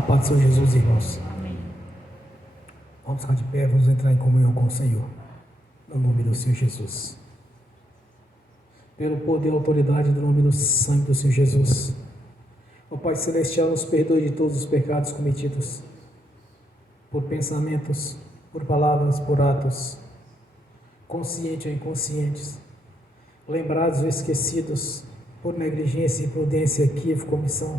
A paz do Senhor Jesus, irmãos. Vamos ficar de pé, vamos entrar em comunhão com o Senhor, no nome do Senhor Jesus. Pelo poder e autoridade do nome do sangue do Senhor Jesus, ó Pai Celestial, nos perdoe de todos os pecados cometidos, por pensamentos, por palavras, por atos, conscientes ou inconscientes, lembrados ou esquecidos, por negligência, imprudência, equívoco, omissão.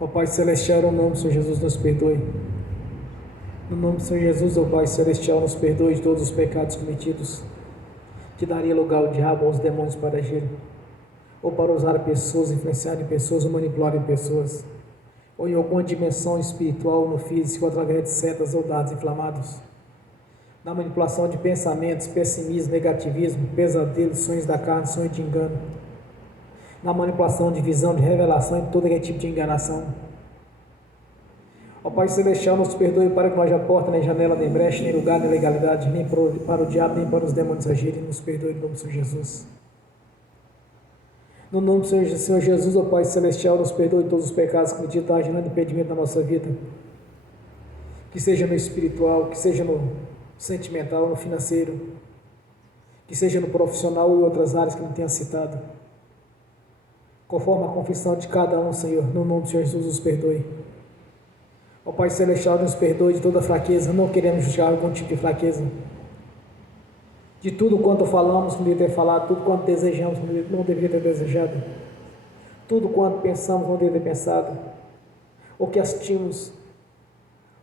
Ó Pai Celestial, no nome do Senhor Jesus, nos perdoe. No nome do Senhor Jesus, ó Pai Celestial, nos perdoe de todos os pecados cometidos, que daria lugar ao diabo, aos demônios para agir, ou para usar pessoas, influenciar em pessoas, ou manipular em pessoas, ou em alguma dimensão espiritual, no físico, através de setas ou dados inflamados, na manipulação de pensamentos, pessimismo, negativismo, pesadelos, sonhos da carne, sonhos de engano, na manipulação de visão, de revelação e todo aquele tipo de enganação. Ó Pai Celestial, nos perdoe para que não haja porta, nem janela, nem brecha, nem lugar, nem legalidade, nem para o diabo, nem para os demônios agirem. Nos perdoe no nome do Senhor Jesus. No nome do Senhor Jesus, ó Pai Celestial, nos perdoe todos os pecados cometidos, está gerando impedimento na nossa vida, que seja no espiritual, que seja no sentimental, no financeiro, que seja no profissional e outras áreas que não tenha citado. Conforme a confissão de cada um, Senhor, no nome do Senhor Jesus, nos perdoe. Ó Pai Celestial, nos perdoe de toda fraqueza, não queremos justificar algum tipo de fraqueza. De tudo quanto falamos, não deveria ter falado, tudo quanto desejamos, não deveria ter desejado. Tudo quanto pensamos, não deveria ter pensado. Ou que assistimos,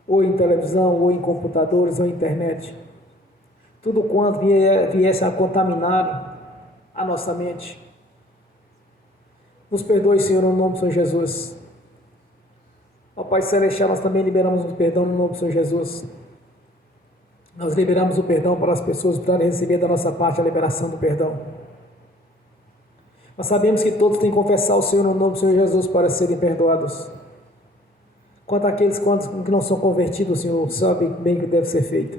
ou em televisão, ou em computadores, ou em internet. Tudo quanto viesse a contaminar a nossa mente. Nos perdoe, Senhor, no nome do Senhor Jesus. Ó Pai Celestial, nós também liberamos o perdão no nome do Senhor Jesus. Nós liberamos o perdão para as pessoas para receber da nossa parte a liberação do perdão. Nós sabemos que todos têm que confessar o Senhor no nome do Senhor Jesus para serem perdoados. Quanto àqueles que não são convertidos, o Senhor sabe bem o que deve ser feito.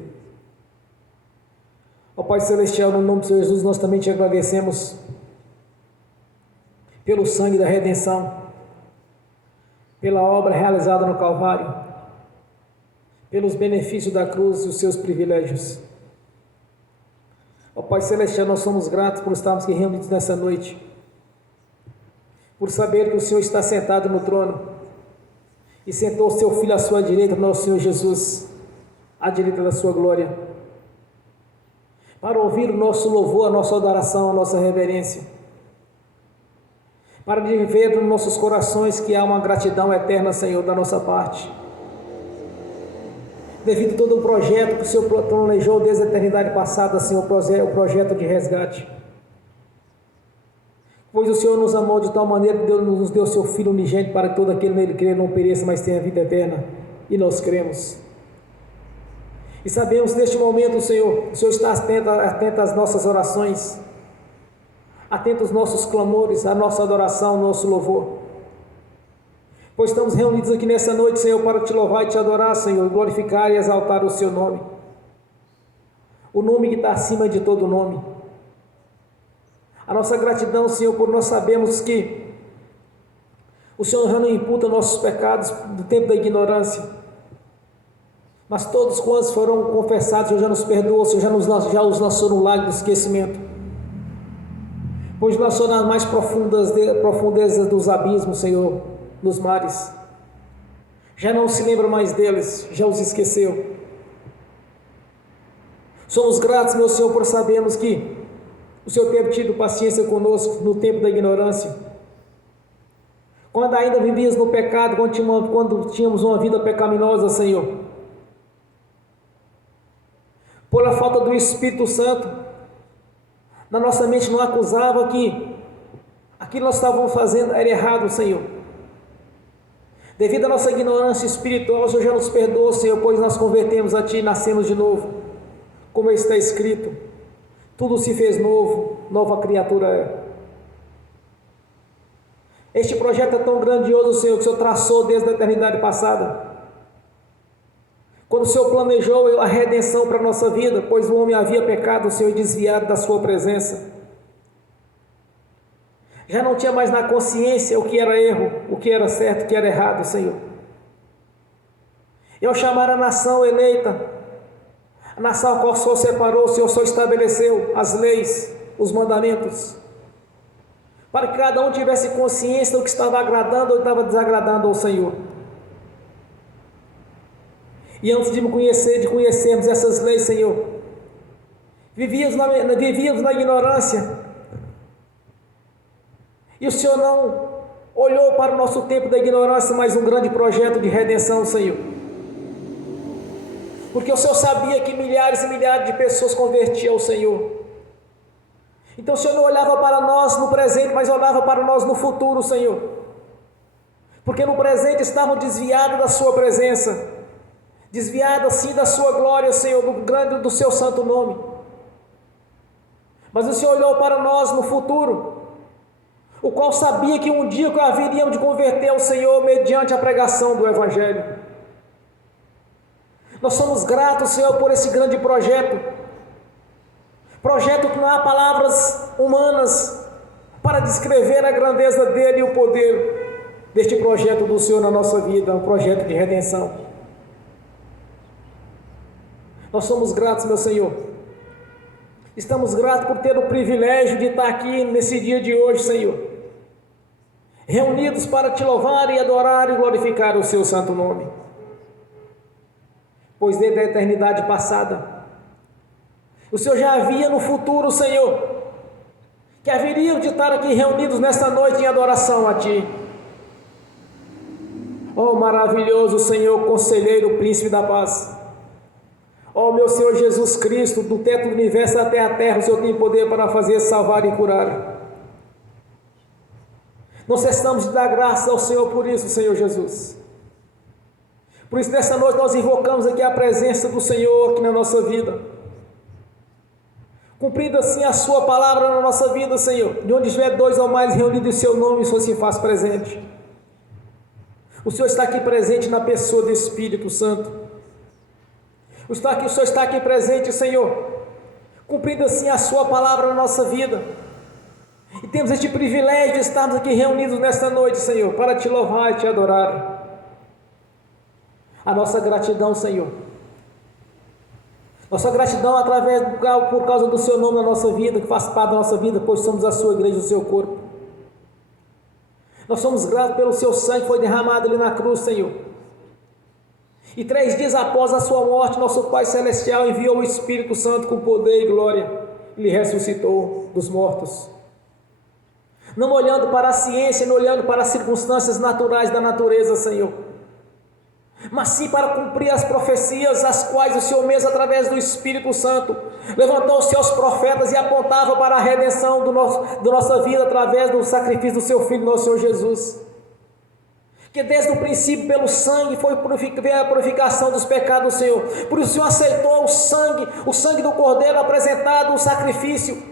Ó Pai Celestial, no nome do Senhor Jesus, nós também te agradecemos pelo sangue da redenção, pela obra realizada no Calvário, pelos benefícios da cruz e os seus privilégios. Ó Pai Celestial, nós somos gratos por estarmos aqui reunidos nessa noite, por saber que o Senhor está sentado no trono e sentou o seu Filho à sua direita, nosso Senhor Jesus, à direita da sua glória, para ouvir o nosso louvor, a nossa adoração, a nossa reverência, para viver nos nossos corações que há uma gratidão eterna, Senhor, da nossa parte, devido a todo o projeto que o Senhor planejou desde a eternidade passada, Senhor, o projeto de resgate, pois o Senhor nos amou de tal maneira que Deus nos deu o seu Filho unigênito para que todo aquele nele crê não pereça, mas tenha vida eterna, e nós cremos. E sabemos neste momento, Senhor, o Senhor está atento às nossas orações, atento aos nossos clamores, à nossa adoração, ao nosso louvor, pois estamos reunidos aqui nessa noite, Senhor, para te louvar e te adorar, Senhor, glorificar e exaltar o seu nome, o nome que está acima de todo nome. A nossa gratidão, Senhor, por nós sabemos que o Senhor já não imputa nossos pecados do tempo da ignorância, mas todos quantos foram confessados, o Senhor já nos perdoou, o Senhor já os lançou no lago do esquecimento, pois lançou nas mais profundezas dos abismos, Senhor, nos mares. Já não se lembra mais deles, já os esqueceu. Somos gratos, meu Senhor, por sabermos que o Senhor teve tido paciência conosco no tempo da ignorância, quando ainda vivíamos no pecado, quando tínhamos uma vida pecaminosa, Senhor. Por a falta do Espírito Santo, na nossa mente não acusava que aquilo que nós estávamos fazendo era errado, Senhor. Devido à nossa ignorância espiritual, o Senhor já nos perdoou, Senhor, pois nós convertemos a Ti e nascemos de novo, como está escrito: tudo se fez novo, nova criatura é. Este projeto é tão grandioso, Senhor, que o Senhor traçou desde a eternidade passada, quando o Senhor planejou a redenção para a nossa vida, pois o homem havia pecado, Senhor, e desviado da sua presença. Já não tinha mais na consciência o que era erro, o que era certo, o que era errado, Senhor. E ao chamar a nação eleita, a nação a qual o Senhor separou, o Senhor só estabeleceu as leis, os mandamentos, para que cada um tivesse consciência do que estava agradando ou estava desagradando ao Senhor. E antes de conhecermos essas leis, Senhor, vivíamos na ignorância, e o Senhor não olhou para o nosso tempo da ignorância, mas um grande projeto de redenção, Senhor, porque o Senhor sabia que milhares e milhares de pessoas convertiam ao Senhor. Então o Senhor não olhava para nós no presente, mas olhava para nós no futuro, Senhor, porque no presente estavam desviados da sua presença, desviados assim da sua glória, Senhor, do grande do seu santo nome. Mas o Senhor olhou para nós no futuro, o qual sabia que um dia haveríamos de converter ao Senhor mediante a pregação do Evangelho. Nós somos gratos, Senhor, por esse grande projeto que não há palavras humanas para descrever a grandeza dele e o poder deste projeto do Senhor na nossa vida, um projeto de redenção. Nós somos gratos, meu Senhor, estamos gratos por ter o privilégio de estar aqui nesse dia de hoje, Senhor, reunidos para te louvar e adorar e glorificar o seu santo nome, pois desde a eternidade passada, o Senhor já havia no futuro, Senhor, que haveriam de estar aqui reunidos nesta noite em adoração a Ti. Ó maravilhoso Senhor, conselheiro, príncipe da paz, ó meu Senhor Jesus Cristo, do teto do universo até a terra, o Senhor tem poder para fazer, salvar e curar. Nós cessamos de dar graça ao Senhor por isso, Senhor Jesus. Por isso, nessa noite, nós invocamos aqui a presença do Senhor aqui na nossa vida, cumprindo assim a sua palavra na nossa vida, Senhor. De onde estiver dois ou mais reunidos em seu nome, o Senhor se faz presente. O Senhor está aqui presente na pessoa do Espírito Santo. O Senhor está aqui presente, Senhor, cumprindo assim a sua palavra na nossa vida. E temos este privilégio de estarmos aqui reunidos nesta noite, Senhor, para te louvar e te adorar. A nossa gratidão, Senhor, nossa gratidão por causa do seu nome na nossa vida, que faz parte da nossa vida, pois somos a sua igreja, o seu corpo. Nós somos gratos pelo seu sangue que foi derramado ali na cruz, Senhor. E 3 dias após a sua morte, nosso Pai Celestial enviou o Espírito Santo com poder e glória, e lhe ressuscitou dos mortos. Não olhando para a ciência, não olhando para as circunstâncias naturais da natureza, Senhor, mas sim para cumprir as profecias, as quais o Senhor mesmo, através do Espírito Santo, levantou os seus profetas e apontava para a redenção da nossa vida, através do sacrifício do seu Filho, nosso Senhor Jesus, que desde o princípio pelo sangue veio a purificação dos pecados do Senhor. Por isso o Senhor aceitou o sangue do Cordeiro apresentado, o sacrifício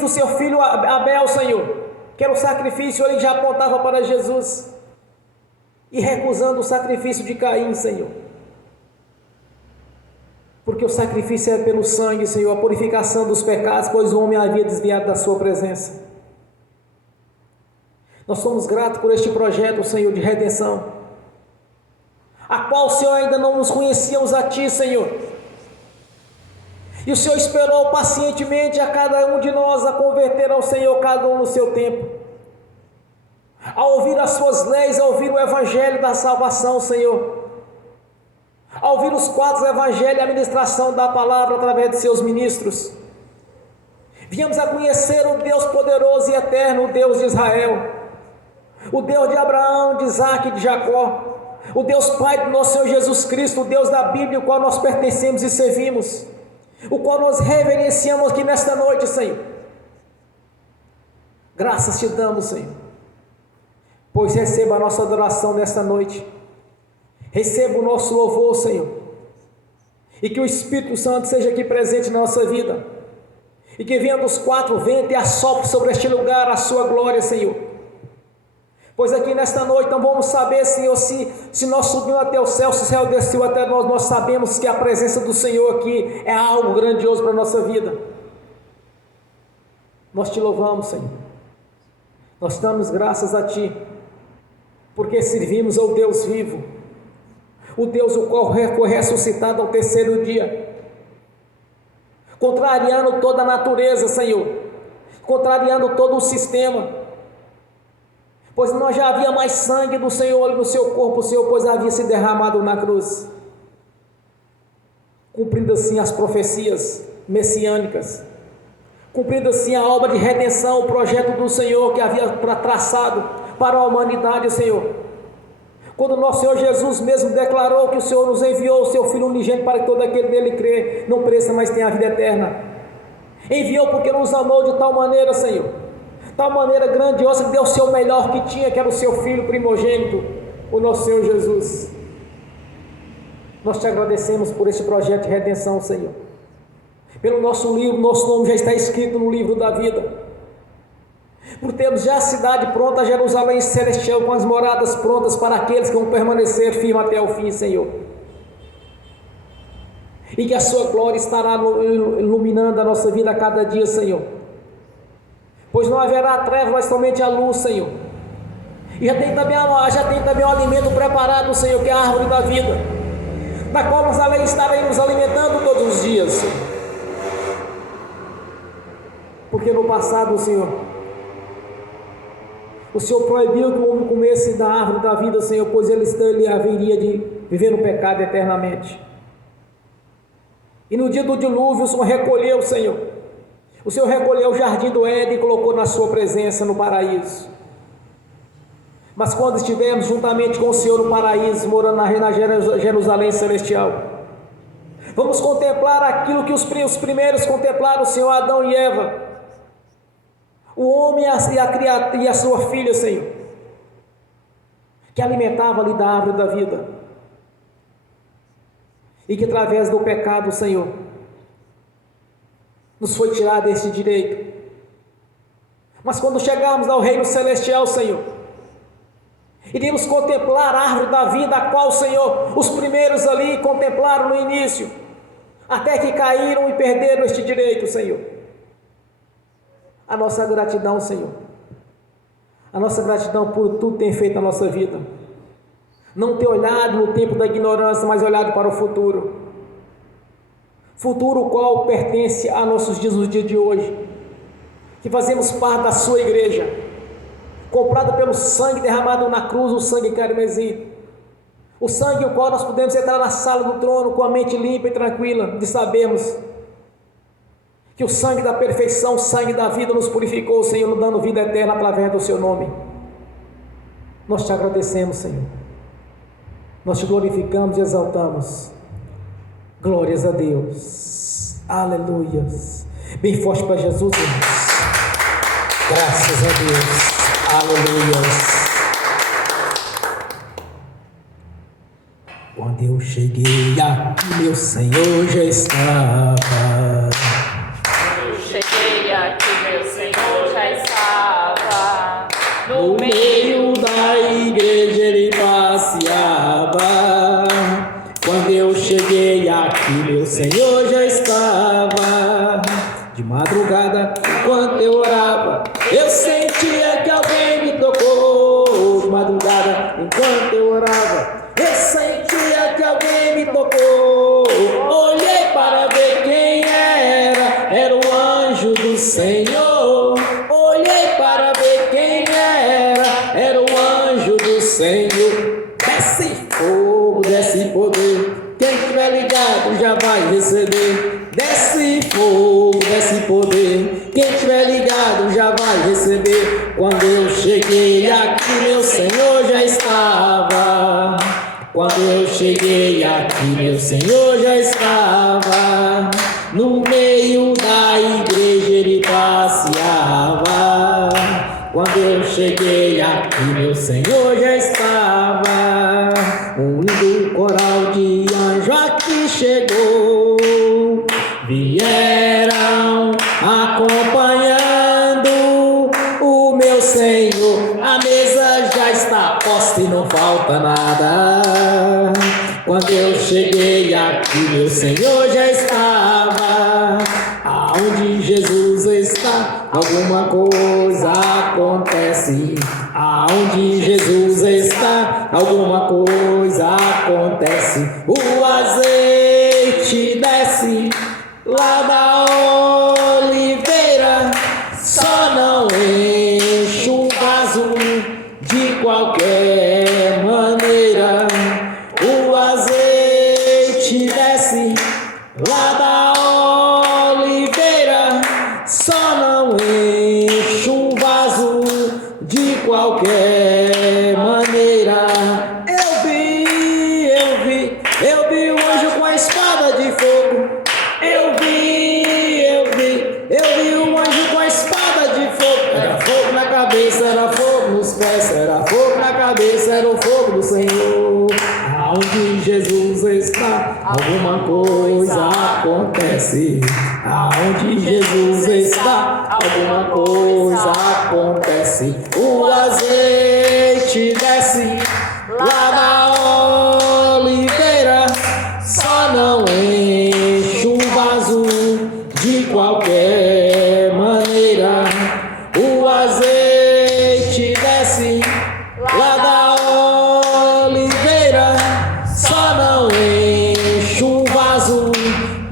do seu filho Abel, Senhor, que era o sacrifício, ele já apontava para Jesus, e recusando o sacrifício de Caim, Senhor, porque o sacrifício é pelo sangue, Senhor, a purificação dos pecados, pois o homem havia desviado da sua presença. Nós somos gratos por este projeto, Senhor, de redenção, a qual o Senhor ainda não nos conhecíamos a Ti, Senhor, e o Senhor esperou pacientemente a cada um de nós a converter ao Senhor, cada um no seu tempo, a ouvir as suas leis, a ouvir o Evangelho da salvação, Senhor, a ouvir os 4 Evangelhos e a ministração da palavra através de seus ministros. Viemos a conhecer o Deus poderoso e eterno, o Deus de Israel, o Deus de Abraão, de Isaac e de Jacó, o Deus Pai do nosso Senhor Jesus Cristo, o Deus da Bíblia, o qual nós pertencemos e servimos, o qual nós reverenciamos aqui nesta noite, Senhor. Graças te damos, Senhor, pois receba a nossa adoração nesta noite, receba o nosso louvor, Senhor, e que o Espírito Santo seja aqui presente na nossa vida, e que venha dos 4 ventos e assopre sobre este lugar a sua glória, Senhor, pois aqui nesta noite não vamos saber, Senhor, se nós subimos até o céu, se o céu desceu até nós sabemos que a presença do Senhor aqui é algo grandioso para a nossa vida. Nós te louvamos, Senhor, nós damos graças a Ti, porque servimos ao Deus vivo, o Deus o qual foi ressuscitado ao terceiro dia, contrariando toda a natureza, Senhor, contrariando todo o sistema, pois não já havia mais sangue do Senhor no seu corpo, Senhor, pois havia se derramado na cruz, cumprindo assim as profecias messiânicas, cumprindo assim a obra de redenção, o projeto do Senhor que havia traçado para a humanidade, Senhor. Quando nosso Senhor Jesus mesmo declarou que o Senhor nos enviou o seu Filho unigênito para que todo aquele dele crê, não pereça, mas tenha a vida eterna. Enviou porque nos amou de tal maneira, Senhor, tal maneira grandiosa, que deu o seu melhor que tinha, que era o seu Filho primogênito, o nosso Senhor Jesus. Nós te agradecemos por esse projeto de redenção, Senhor. Pelo nosso livro, nosso nome já está escrito no livro da vida. Por termos já a cidade pronta, a Jerusalém celestial, com as moradas prontas para aqueles que vão permanecer firmes até o fim, Senhor. E que a sua glória estará iluminando a nossa vida a cada dia, Senhor. Pois não haverá treva, mas somente a luz, Senhor. E já tem também o alimento preparado, Senhor, que é a árvore da vida, da qual nós estaremos alimentando todos os dias, Senhor. Porque no passado, Senhor, o Senhor proibiu que o homem comesse da árvore da vida, Senhor, pois ele haveria de viver no pecado eternamente. E no dia do dilúvio, o Senhor recolheu, Senhor. O Senhor recolheu o jardim do Éden e colocou na sua presença no paraíso. Mas quando estivermos juntamente com o Senhor no paraíso, morando na Jerusalém celestial, vamos contemplar aquilo que os primeiros contemplaram, Senhor, Adão e Eva, o homem e a sua filha, Senhor, que alimentava ali da árvore da vida, e que através do pecado, Senhor, nos foi tirado esse direito. Mas quando chegarmos ao reino celestial, Senhor, iremos contemplar a árvore da vida, a qual, Senhor, os primeiros ali contemplaram no início, até que caíram e perderam este direito, Senhor. A nossa gratidão, Senhor, a nossa gratidão por tudo que tem feito na nossa vida, não ter olhado no tempo da ignorância, mas olhado para o futuro, futuro qual pertence a nossos dias, no dia de hoje, que fazemos parte da sua igreja, comprado pelo sangue derramado na cruz, o sangue carmesim, o sangue o qual nós podemos entrar na sala do trono com a mente limpa e tranquila, de sabermos que o sangue da perfeição, o sangue da vida nos purificou, Senhor, nos dando vida eterna através do seu nome. Nós te agradecemos, Senhor, nós te glorificamos e exaltamos. Glórias a Deus, aleluias, bem forte para Jesus, irmãos. Graças a Deus, aleluias. Quando eu cheguei aqui, meu Senhor já estava. No meio da igreja ele passeava. Quando eu cheguei aqui, meu Senhor já estava. De madrugada, enquanto eu orava, eu sentia que alguém me tocou. De madrugada, enquanto eu orava, eu sentia que alguém me tocou. Olhei para ver quem era o anjo do Senhor. Olhei para ver quem era o anjo do Senhor. Desce fogo, desce poder, quem estiver ligado já vai receber. Desce fogo, desce poder, quem estiver ligado já vai receber. Quando eu cheguei aqui, meu Senhor já estava. Quando eu cheguei aqui, meu Senhor já estava. No meio da igreja ele passeava. Quando eu cheguei aqui, meu Senhor já estava. Um lindo coral de anjo aqui chegou. Vieram acompanhando o meu Senhor. A mesa já está posta e não falta nada. Quando eu cheguei aqui, meu Senhor já estava. Aonde Jesus está, alguma coisa acontece. Aonde Jesus está, alguma coisa acontece. O azeite desce lá da oliveira, só não enche o vaso de qualquer maneira. O azeite desce lá da oliveira, só não enche o vaso de qualquer maneira. Eu vi o anjo com a espada de fogo. Eu vi o anjo com a espada de fogo. Era fogo na cabeça, era fogo nos pés, era fogo na cabeça, era o fogo do Senhor. Aonde Jesus está, alguma coisa acontece. Aonde Jesus está, alguma coisa acontece. O azeite desce lá da oliveira, só não enche o vaso de qualquer maneira. O azeite desce lá da oliveira, só não enche o vaso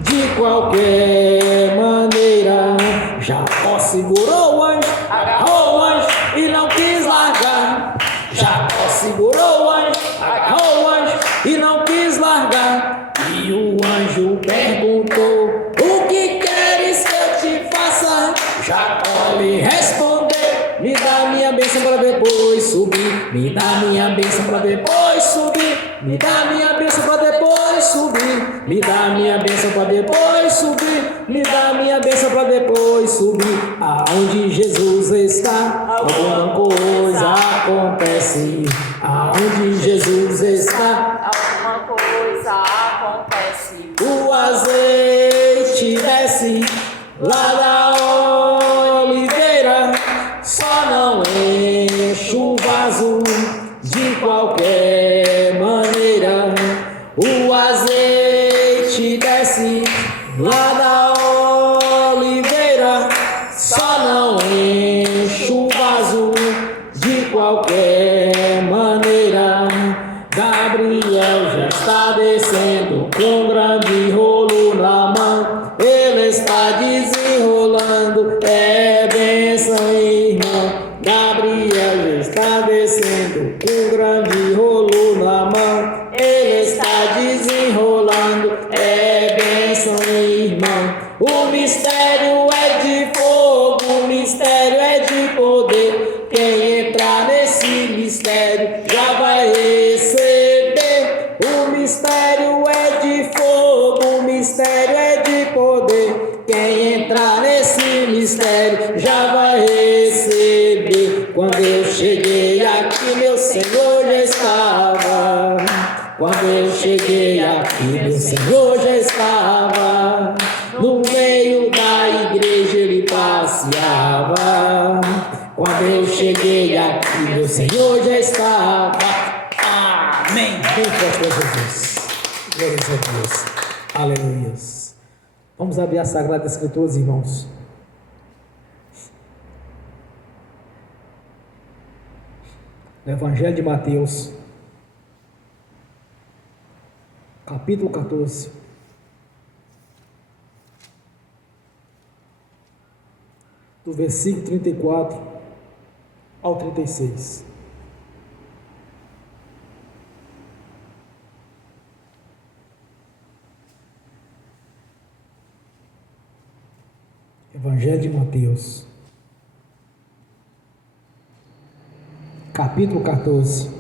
de qualquer maneira. Jacó segurou o anjo, agarrou o anjo e não quis largar. Jacó segurou o anjo, agarrou o anjo e não quis largar. E o anjo perguntou: o que queres que eu te faça? Jacó lhe respondeu: me dá minha bênção para depois subir. Me dá minha bênção para depois subir. Me dá minha bênção para depois subir. Me dá minha bênção para depois subir. Me dá minha bênção para depois subir. Aonde Jesus está, alguma coisa acontece. Aonde Jesus está, alguma coisa acontece. o azeite desce lá da oliveira, só não enche o vaso de qualquer maneira. O azeite desce lá da oliveira, só não enche o vaso de qualquer maneira. Gabriel já está descendo com grande rolo na mão. Ele está desenrolando, é bênção, irmão. Gabriel já está descendo com grande rolo na mão. Ele está desenrolando, é bênção, irmão. O mistério é de fogo, o mistério é de poder. Quem entrar nesse mistério já vai receber. O mistério é de fogo, o mistério é de poder. Quem entrar nesse mistério já vai receber. Quando eu cheguei aqui, meu Senhor já estava. Quando eu cheguei aqui, meu Senhor já estava. No meio da igreja ele passeava. Quando eu cheguei aqui, meu Senhor já estava. Amém. Glória a Jesus. Glória a Deus. Aleluia. Vamos abrir a Sagrada Escritura, irmãos. No Evangelho de Mateus, capítulo 14. Do versículo 34 ao 36. Evangelho de Mateus, capítulo 14,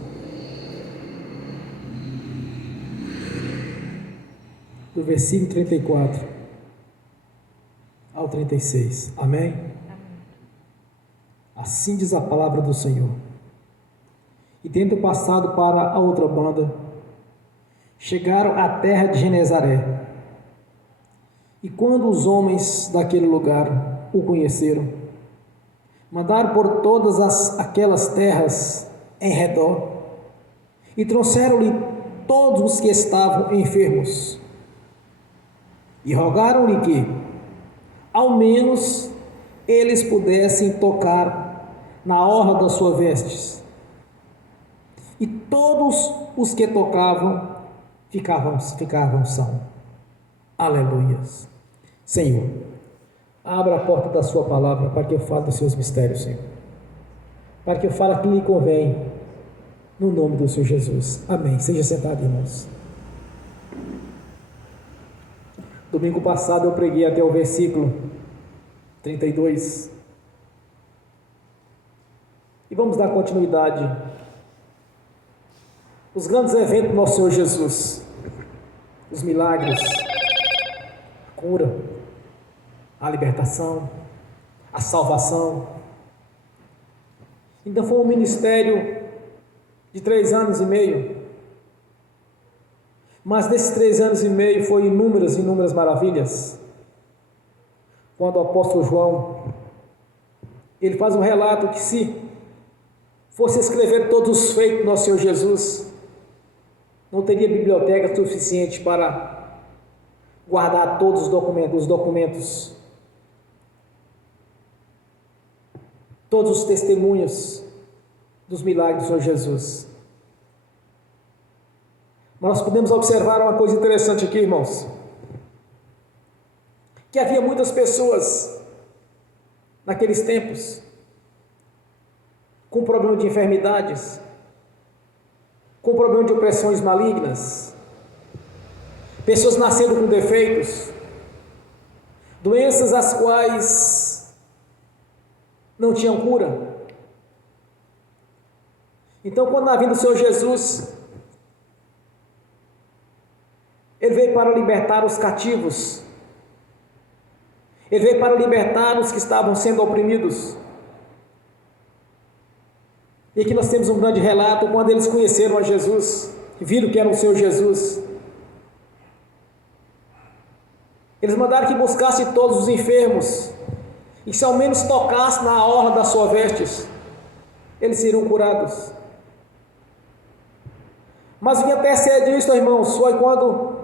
do versículo 34 ao 36. Amém? Assim diz a palavra do Senhor. E tendo passado para a outra banda, chegaram à terra de Genezaré. E quando os homens daquele lugar o conheceram, mandaram por todas aquelas terras em redor e trouxeram-lhe todos os que estavam enfermos e rogaram-lhe que, ao menos, eles pudessem tocar na orla das suas vestes, todos os que tocavam ficavam são. Aleluias. Senhor, abra a porta da sua palavra para que eu fale dos seus mistérios, Senhor. Para que eu fale aquilo que lhe convém, no nome do Senhor Jesus. Amém. Seja sentado, irmãos. Domingo passado eu preguei até o versículo 32. E vamos dar continuidade. Os grandes eventos do nosso Senhor Jesus, os milagres, a cura, a libertação, a salvação. Então foi um ministério de 3 anos e meio. Mas nesses 3 anos e meio foi inúmeras maravilhas. Quando o apóstolo João, ele faz um relato que se fosse escrever todos os feitos do nosso Senhor Jesus, não teria biblioteca suficiente para guardar todos os documentos, todos os testemunhos dos milagres do Senhor Jesus. Mas nós podemos observar uma coisa interessante aqui, irmãos, que havia muitas pessoas naqueles tempos com problema de enfermidades, com problema de opressões malignas, pessoas nascendo com defeitos, doenças as quais não tinham cura. Então, quando na vinda do Senhor Jesus, Ele veio para libertar os cativos, Ele veio para libertar os que estavam sendo oprimidos. E aqui nós temos um grande relato, quando eles conheceram a Jesus, viram que era o Senhor Jesus. Eles mandaram que buscasse todos os enfermos, e se ao menos tocasse na orla das suas vestes, eles seriam curados. Mas o que antecede isso, irmãos, foi quando,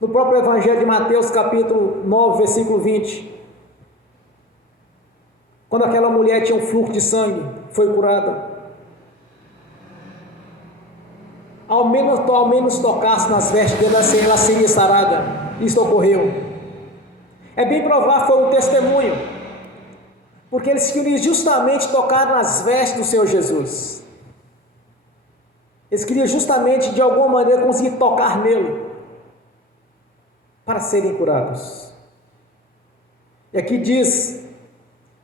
no próprio Evangelho de Mateus, capítulo 9, versículo 20, quando aquela mulher tinha um fluxo de sangue, foi curada. Ao menos tocasse nas vestes dela, ela seria sarada. Isso ocorreu. É bem provável que foi um testemunho, porque eles queriam justamente tocar nas vestes do Senhor Jesus. Eles queriam justamente, de alguma maneira, conseguir tocar nele, para serem curados. E aqui diz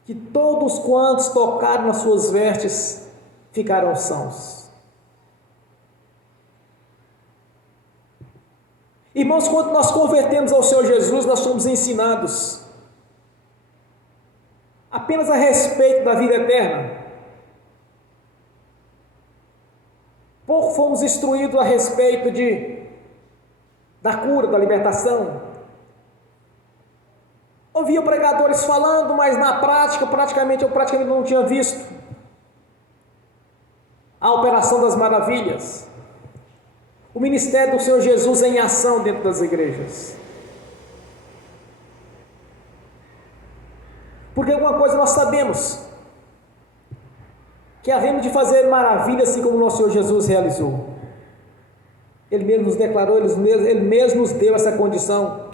que todos quantos tocaram nas suas vestes ficaram sãos. Irmãos, quando nós convertemos ao Senhor Jesus, nós somos ensinados apenas a respeito da vida eterna. Pouco fomos instruídos a respeito da cura, da libertação. Ouvia pregadores falando, mas na prática, praticamente não tinha visto a operação das maravilhas, o ministério do Senhor Jesus em ação dentro das igrejas. Porque alguma coisa nós sabemos, que havemos de fazer maravilhas assim como o nosso Senhor Jesus realizou. Ele mesmo nos declarou, Ele mesmo nos deu essa condição.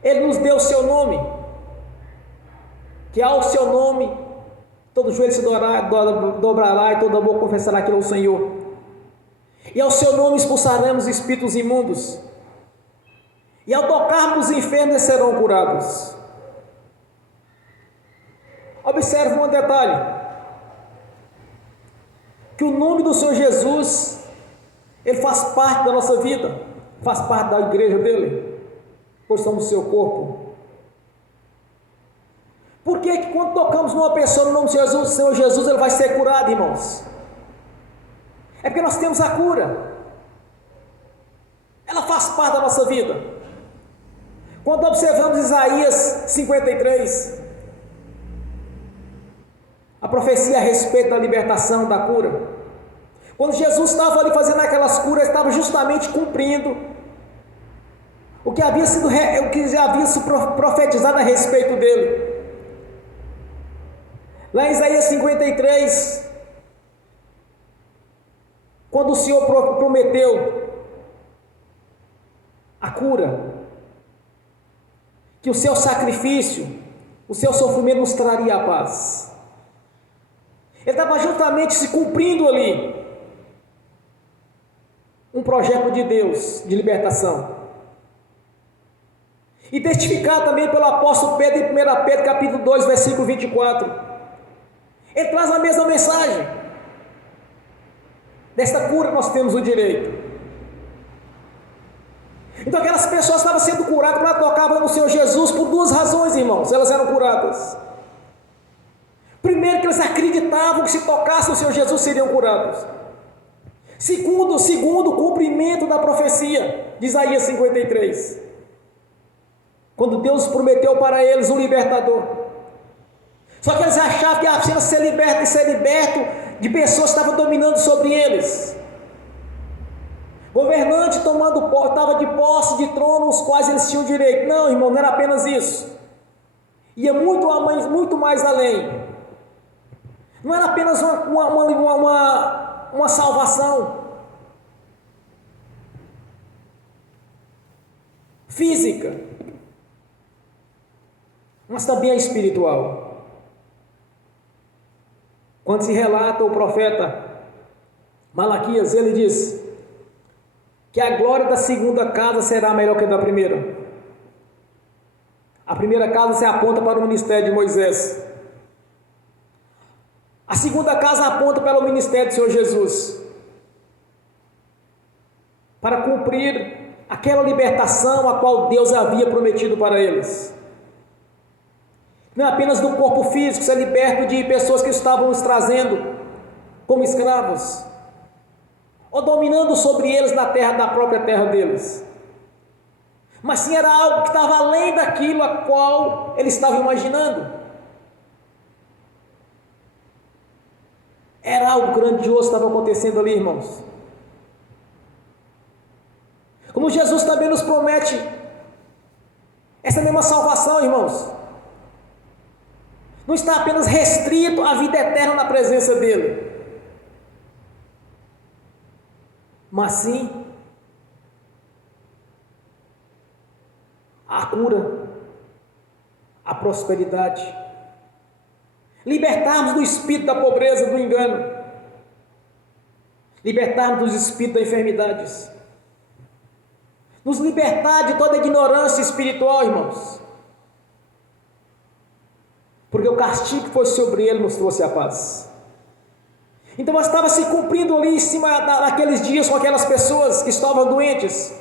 Ele nos deu o seu nome, que ao seu nome todo joelho se dobrará e toda boca confessará que Ele é o Senhor. E ao seu nome expulsaremos espíritos imundos, e ao tocarmos os enfermos eles serão curados. Observe um detalhe, que o nome do Senhor Jesus, Ele faz parte da nossa vida, faz parte da igreja dele, pois somos o seu corpo. Por que quando tocamos numa pessoa no nome do Senhor Jesus, ele vai ser curado, irmãos? É porque nós temos a cura, ela faz parte da nossa vida. Quando observamos Isaías 53, a profecia a respeito da libertação, da cura, quando Jesus estava ali fazendo aquelas curas, ele estava justamente cumprindo o que já havia sido profetizado a respeito dele. Lá em Isaías 53, quando o Senhor prometeu a cura, que o seu sacrifício, o seu sofrimento nos traria a paz. Ele estava justamente se cumprindo ali um projeto de Deus de libertação. E testificado também pelo apóstolo Pedro em 1 Pedro capítulo 2, versículo 24. Ele traz a mesma mensagem desta cura que nós temos o direito. Então aquelas pessoas estavam sendo curadas, elas tocavam no Senhor Jesus por duas razões, irmãos, elas eram curadas. Primeiro, que eles acreditavam que se tocasse no Senhor Jesus seriam curados. Segundo, o cumprimento da profecia de Isaías 53, quando Deus prometeu para eles um libertador. Só que eles achavam que apenas ser liberto de pessoas que estavam dominando sobre eles. Governante estava de posse de trono, os quais eles tinham direito. Não, irmão, não era apenas isso. Ia muito mais além. Não era apenas uma salvação física, mas também a espiritual. Quando se relata o profeta Malaquias, ele diz que a glória da segunda casa será melhor que a da primeira. A primeira casa se aponta para o ministério de Moisés. A segunda casa aponta para o ministério do Senhor Jesus, para cumprir aquela libertação a qual Deus havia prometido para eles. Não é apenas do corpo físico, ser liberto de pessoas que estavam os trazendo como escravos, ou dominando sobre eles na própria terra deles, mas sim era algo que estava além daquilo a qual eles estavam imaginando. Era algo grandioso que estava acontecendo ali, irmãos. Como Jesus também nos promete essa mesma salvação, irmãos, não está apenas restrito à vida eterna na presença dele, mas sim a cura, a prosperidade, libertarmos do espírito da pobreza, do engano, libertarmos do espírito das enfermidades, nos libertar de toda ignorância espiritual, irmãos, porque o castigo que foi sobre ele nos trouxe a paz. Então estava se cumprindo ali em cima daqueles dias com aquelas pessoas que estavam doentes,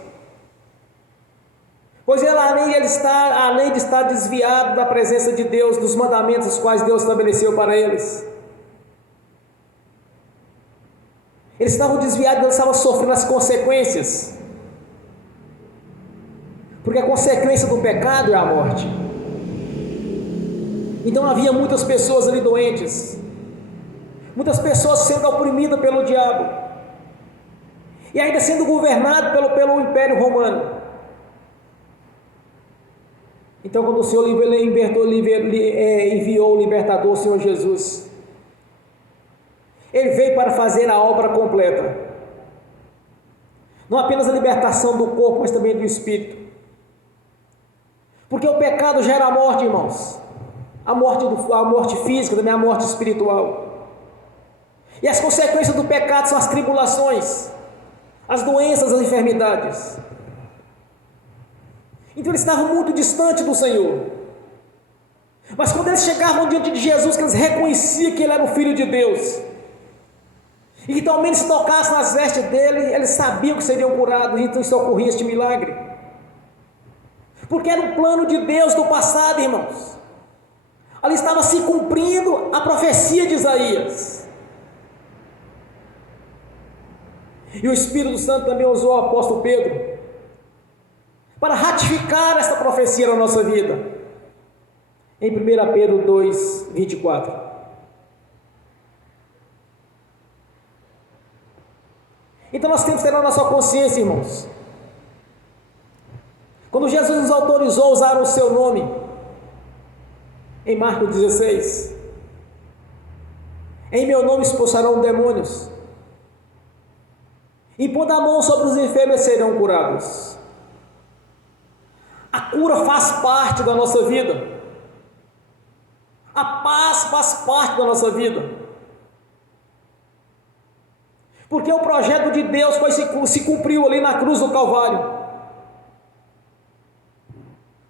pois ela, além de estar desviado da presença de Deus, dos mandamentos os quais Deus estabeleceu para eles, eles estavam desviados, eles estavam sofrendo as consequências, porque a consequência do pecado é a morte. Então havia muitas pessoas ali doentes, muitas pessoas sendo oprimidas pelo diabo, e ainda sendo governado pelo Império Romano. Então, quando o Senhor enviou o libertador, o Senhor Jesus, ele veio para fazer a obra completa, não apenas a libertação do corpo, mas também do espírito, porque o pecado gera a morte, irmãos, a morte física, também a morte espiritual, e as consequências do pecado são as tribulações, as doenças, as enfermidades. Então eles estavam muito distantes do Senhor, mas quando eles chegavam diante de Jesus, que eles reconheciam que ele era o Filho de Deus, e que também se tocassem nas vestes dele, eles sabiam que seriam curados. Então isso ocorria, este milagre, porque era um plano de Deus do passado, irmãos. Ali estava se cumprindo a profecia de Isaías, e o Espírito Santo também usou o apóstolo Pedro para ratificar esta profecia na nossa vida, em 1 Pedro 2, 24. Então nós temos que ter na nossa consciência, irmãos, quando Jesus nos autorizou a usar o seu nome, em Marcos 16, em meu nome expulsarão demônios, Impondo a mão sobre os enfermos serão curados. A cura faz parte da nossa vida. A paz faz parte da nossa vida. Porque o projeto de Deus se cumpriu ali na cruz do Calvário.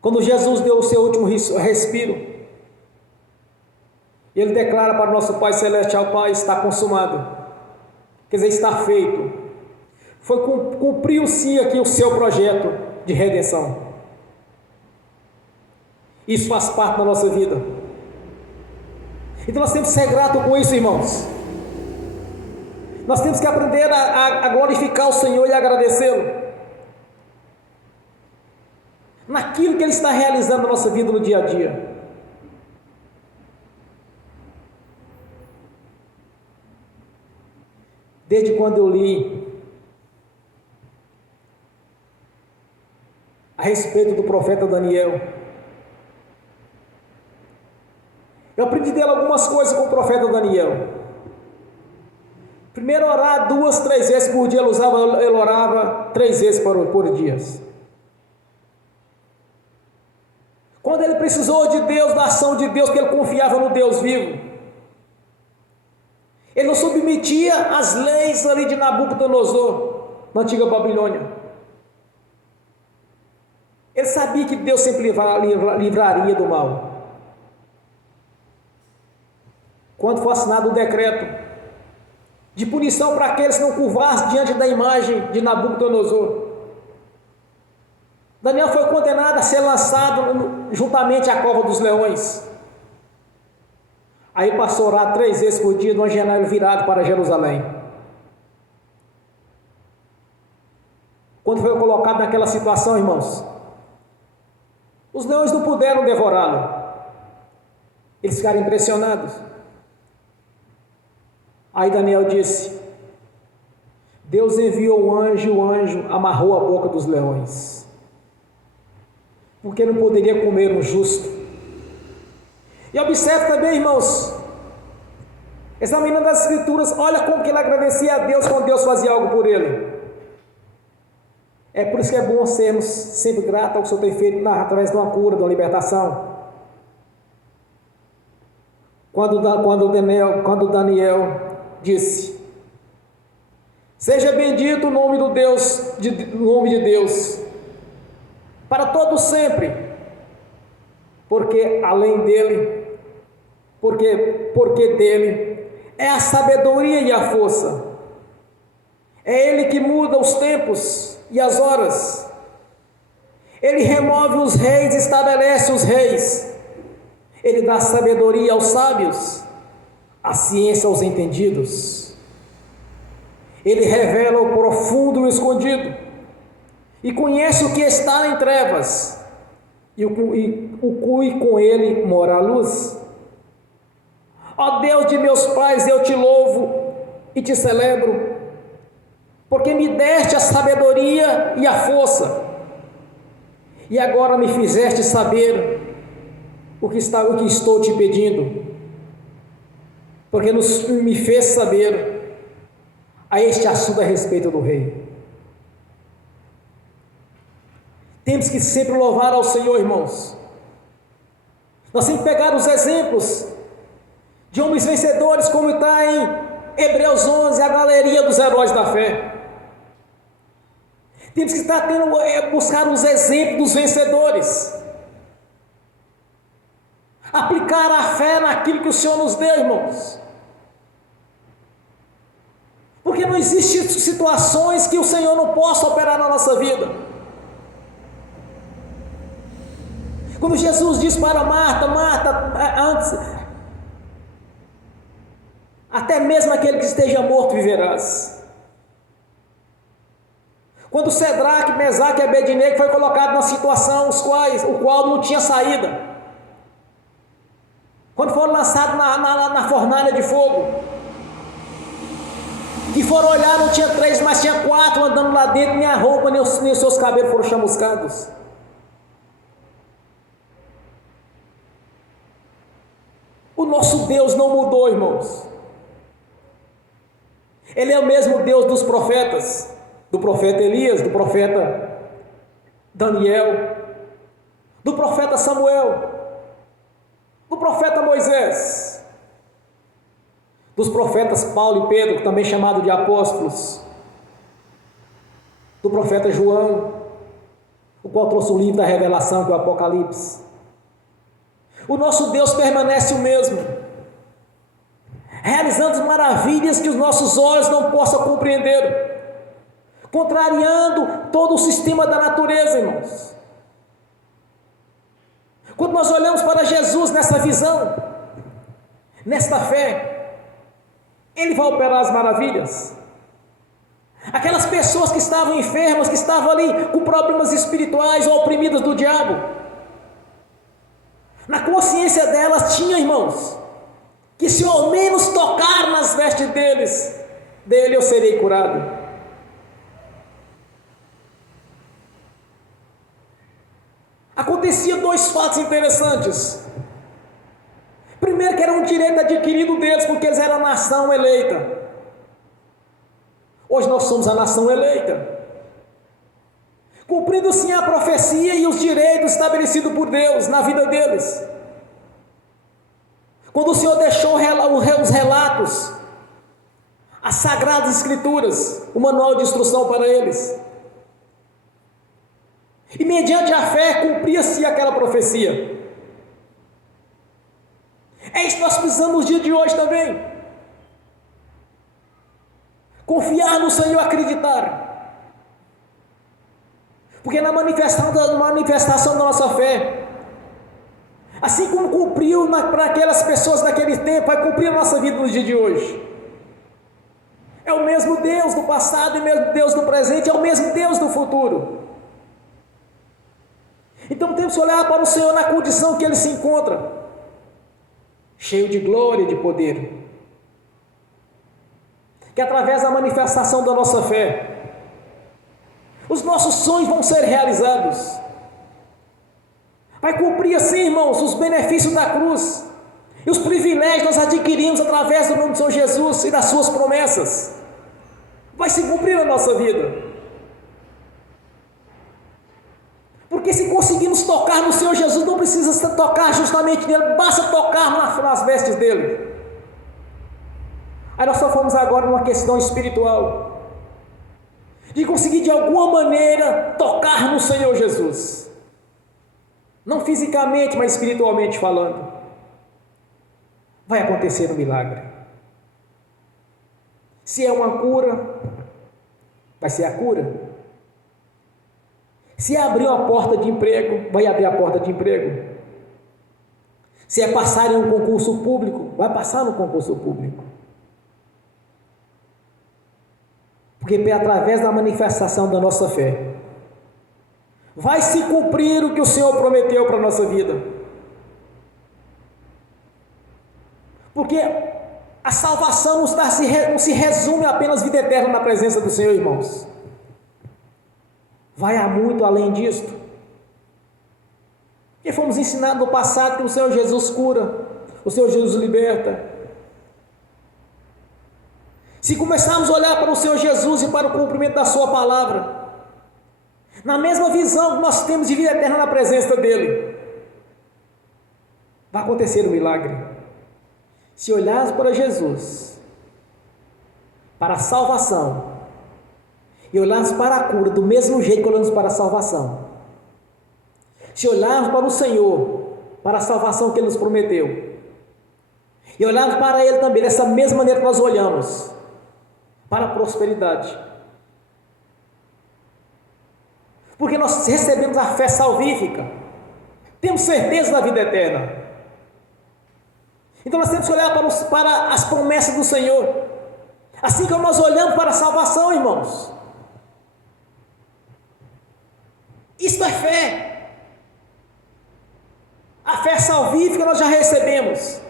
Quando Jesus deu o seu último respiro, Ele declara para o nosso Pai Celestial: Pai, está consumado. Quer dizer, está feito. Cumpriu-se aqui o seu projeto de redenção. Isso faz parte da nossa vida. Então nós temos que ser gratos com isso, irmãos. Nós temos que aprender a glorificar o Senhor e agradecê-lo naquilo que Ele está realizando na nossa vida no dia a dia. Desde quando eu li a respeito do profeta Daniel, eu aprendi dele algumas coisas com o profeta Daniel. Primeiro, orar 2, 3 vezes por dia. Ele orava 3 vezes por dia. Quando ele precisou de Deus, da ação de Deus, porque ele confiava no Deus vivo, ele não submetia às leis ali de Nabucodonosor, na antiga Babilônia. Ele sabia que Deus sempre livraria do mal. Quando foi assinado o decreto de punição para aqueles que não curvassem diante da imagem de Nabucodonosor, Daniel foi condenado a ser lançado juntamente à cova dos leões. Aí passou a orar 3 vezes por dia, numa janela virada para Jerusalém. Quando foi colocado naquela situação, irmãos, os leões não puderam devorá-lo. Eles ficaram impressionados. Aí Daniel disse: Deus enviou o anjo amarrou a boca dos leões, porque não poderia comer um justo. E observe também, irmãos, examinando as escrituras, olha como que ele agradecia a Deus quando Deus fazia algo por ele. É por isso que é bom sermos sempre gratos ao que o Senhor tem feito através de uma cura, de uma libertação. Quando Daniel disse: seja bendito o nome de Deus para todo sempre, porque além dele, porque dele é a sabedoria e a força. É ele que muda os tempos e as horas. Ele remove os reis e estabelece os reis. Ele dá sabedoria aos sábios, a ciência aos entendidos. Ele revela o profundo e o escondido, e conhece o que está em trevas, e com ele mora a luz. Ó Deus de meus pais, eu te louvo e te celebro, porque me deste a sabedoria e a força, e agora me fizeste saber o que estou te pedindo, porque me fez saber a este assunto a respeito do rei. Temos que sempre louvar ao Senhor, irmãos. Nós temos que pegar os exemplos de homens vencedores, como está em Hebreus 11, a galeria dos heróis da fé. Temos que estar buscar os exemplos dos vencedores, aplicar a fé naquilo que o Senhor nos deu, irmãos. Porque não existem situações que o Senhor não possa operar na nossa vida. Quando Jesus disse para Marta, antes, até mesmo aquele que esteja morto viverás. Quando Cedraque, Mesaque e Abednego foi colocado na situação o qual não tinha saída, quando foram lançados na fornalha de fogo, que foram olhar, não tinha 3, mas tinha 4 andando lá dentro, nem a roupa, nem os seus cabelos foram chamuscados. O nosso Deus não mudou, irmãos. Ele é o mesmo Deus dos profetas. do profeta Elias, do profeta Daniel, do profeta Samuel, do profeta Moisés, dos profetas Paulo e Pedro, também chamado de apóstolos, do profeta João, o qual trouxe o livro da revelação, que é o Apocalipse. O nosso Deus permanece o mesmo, realizando maravilhas que os nossos olhos não possam compreender, contrariando todo o sistema da natureza, irmãos. Quando nós olhamos para Jesus nessa visão, nesta fé, Ele vai operar as maravilhas. Aquelas pessoas que estavam enfermas, que estavam ali com problemas espirituais ou oprimidas do diabo, na consciência delas tinha, irmãos, que se eu ao menos tocar nas vestes dele eu serei curado. Acontecia dois fatos interessantes. Primeiro, que era um direito adquirido deles, porque eles eram a nação eleita. Hoje nós somos a nação eleita, cumprindo sim a profecia e os direitos estabelecidos por Deus na vida deles. Quando o Senhor deixou os relatos, as sagradas escrituras, o manual de instrução para eles, e mediante a fé cumpria-se aquela profecia. É isso que nós precisamos nos dias de hoje também. Confiar no Senhor, acreditar. Porque na manifestação da nossa fé, assim como cumpriu para aquelas pessoas naquele tempo, vai cumprir a nossa vida nos dias de hoje. É o mesmo Deus do passado e o mesmo Deus do presente, é o mesmo Deus do futuro. Então temos que olhar para o Senhor na condição que Ele se encontra, cheio de glória e de poder, que através da manifestação da nossa fé, os nossos sonhos vão ser realizados. Vai cumprir assim, irmãos, os benefícios da cruz e os privilégios nós adquirimos através do nome do Senhor Jesus e das suas promessas. Vai se cumprir na nossa vida. Porque se conseguirmos tocar no Senhor Jesus, não precisa tocar justamente nele, basta tocar nas vestes dele. Aí nós só fomos agora numa questão espiritual, de conseguir de alguma maneira tocar no Senhor Jesus, não fisicamente, mas espiritualmente falando. Vai acontecer um milagre. Se é uma cura, vai ser a cura. Se abriu a porta de emprego, vai abrir a porta de emprego. Se é passar em um concurso público, vai passar no concurso público. Porque é através da manifestação da nossa fé, vai se cumprir o que o Senhor prometeu para a nossa vida. Porque a salvação não se resume apenas à vida eterna na presença do Senhor, irmãos. Vai a muito além disto. E fomos ensinados no passado que o Senhor Jesus cura, o Senhor Jesus liberta. Se começarmos a olhar para o Senhor Jesus e para o cumprimento da sua palavra, na mesma visão que nós temos de vida eterna na presença dele, vai acontecer um milagre. Se olharmos para Jesus, para a salvação, e olharmos para a cura do mesmo jeito que olhamos para a salvação, se olharmos para o Senhor, para a salvação que Ele nos prometeu, e olharmos para Ele também dessa mesma maneira que nós olhamos para a prosperidade, porque nós recebemos a fé salvífica, temos certeza da vida eterna. Então nós temos que olhar para as promessas do Senhor, assim como nós olhamos para a salvação, irmãos. Isto é fé. A fé salvífica nós já recebemos.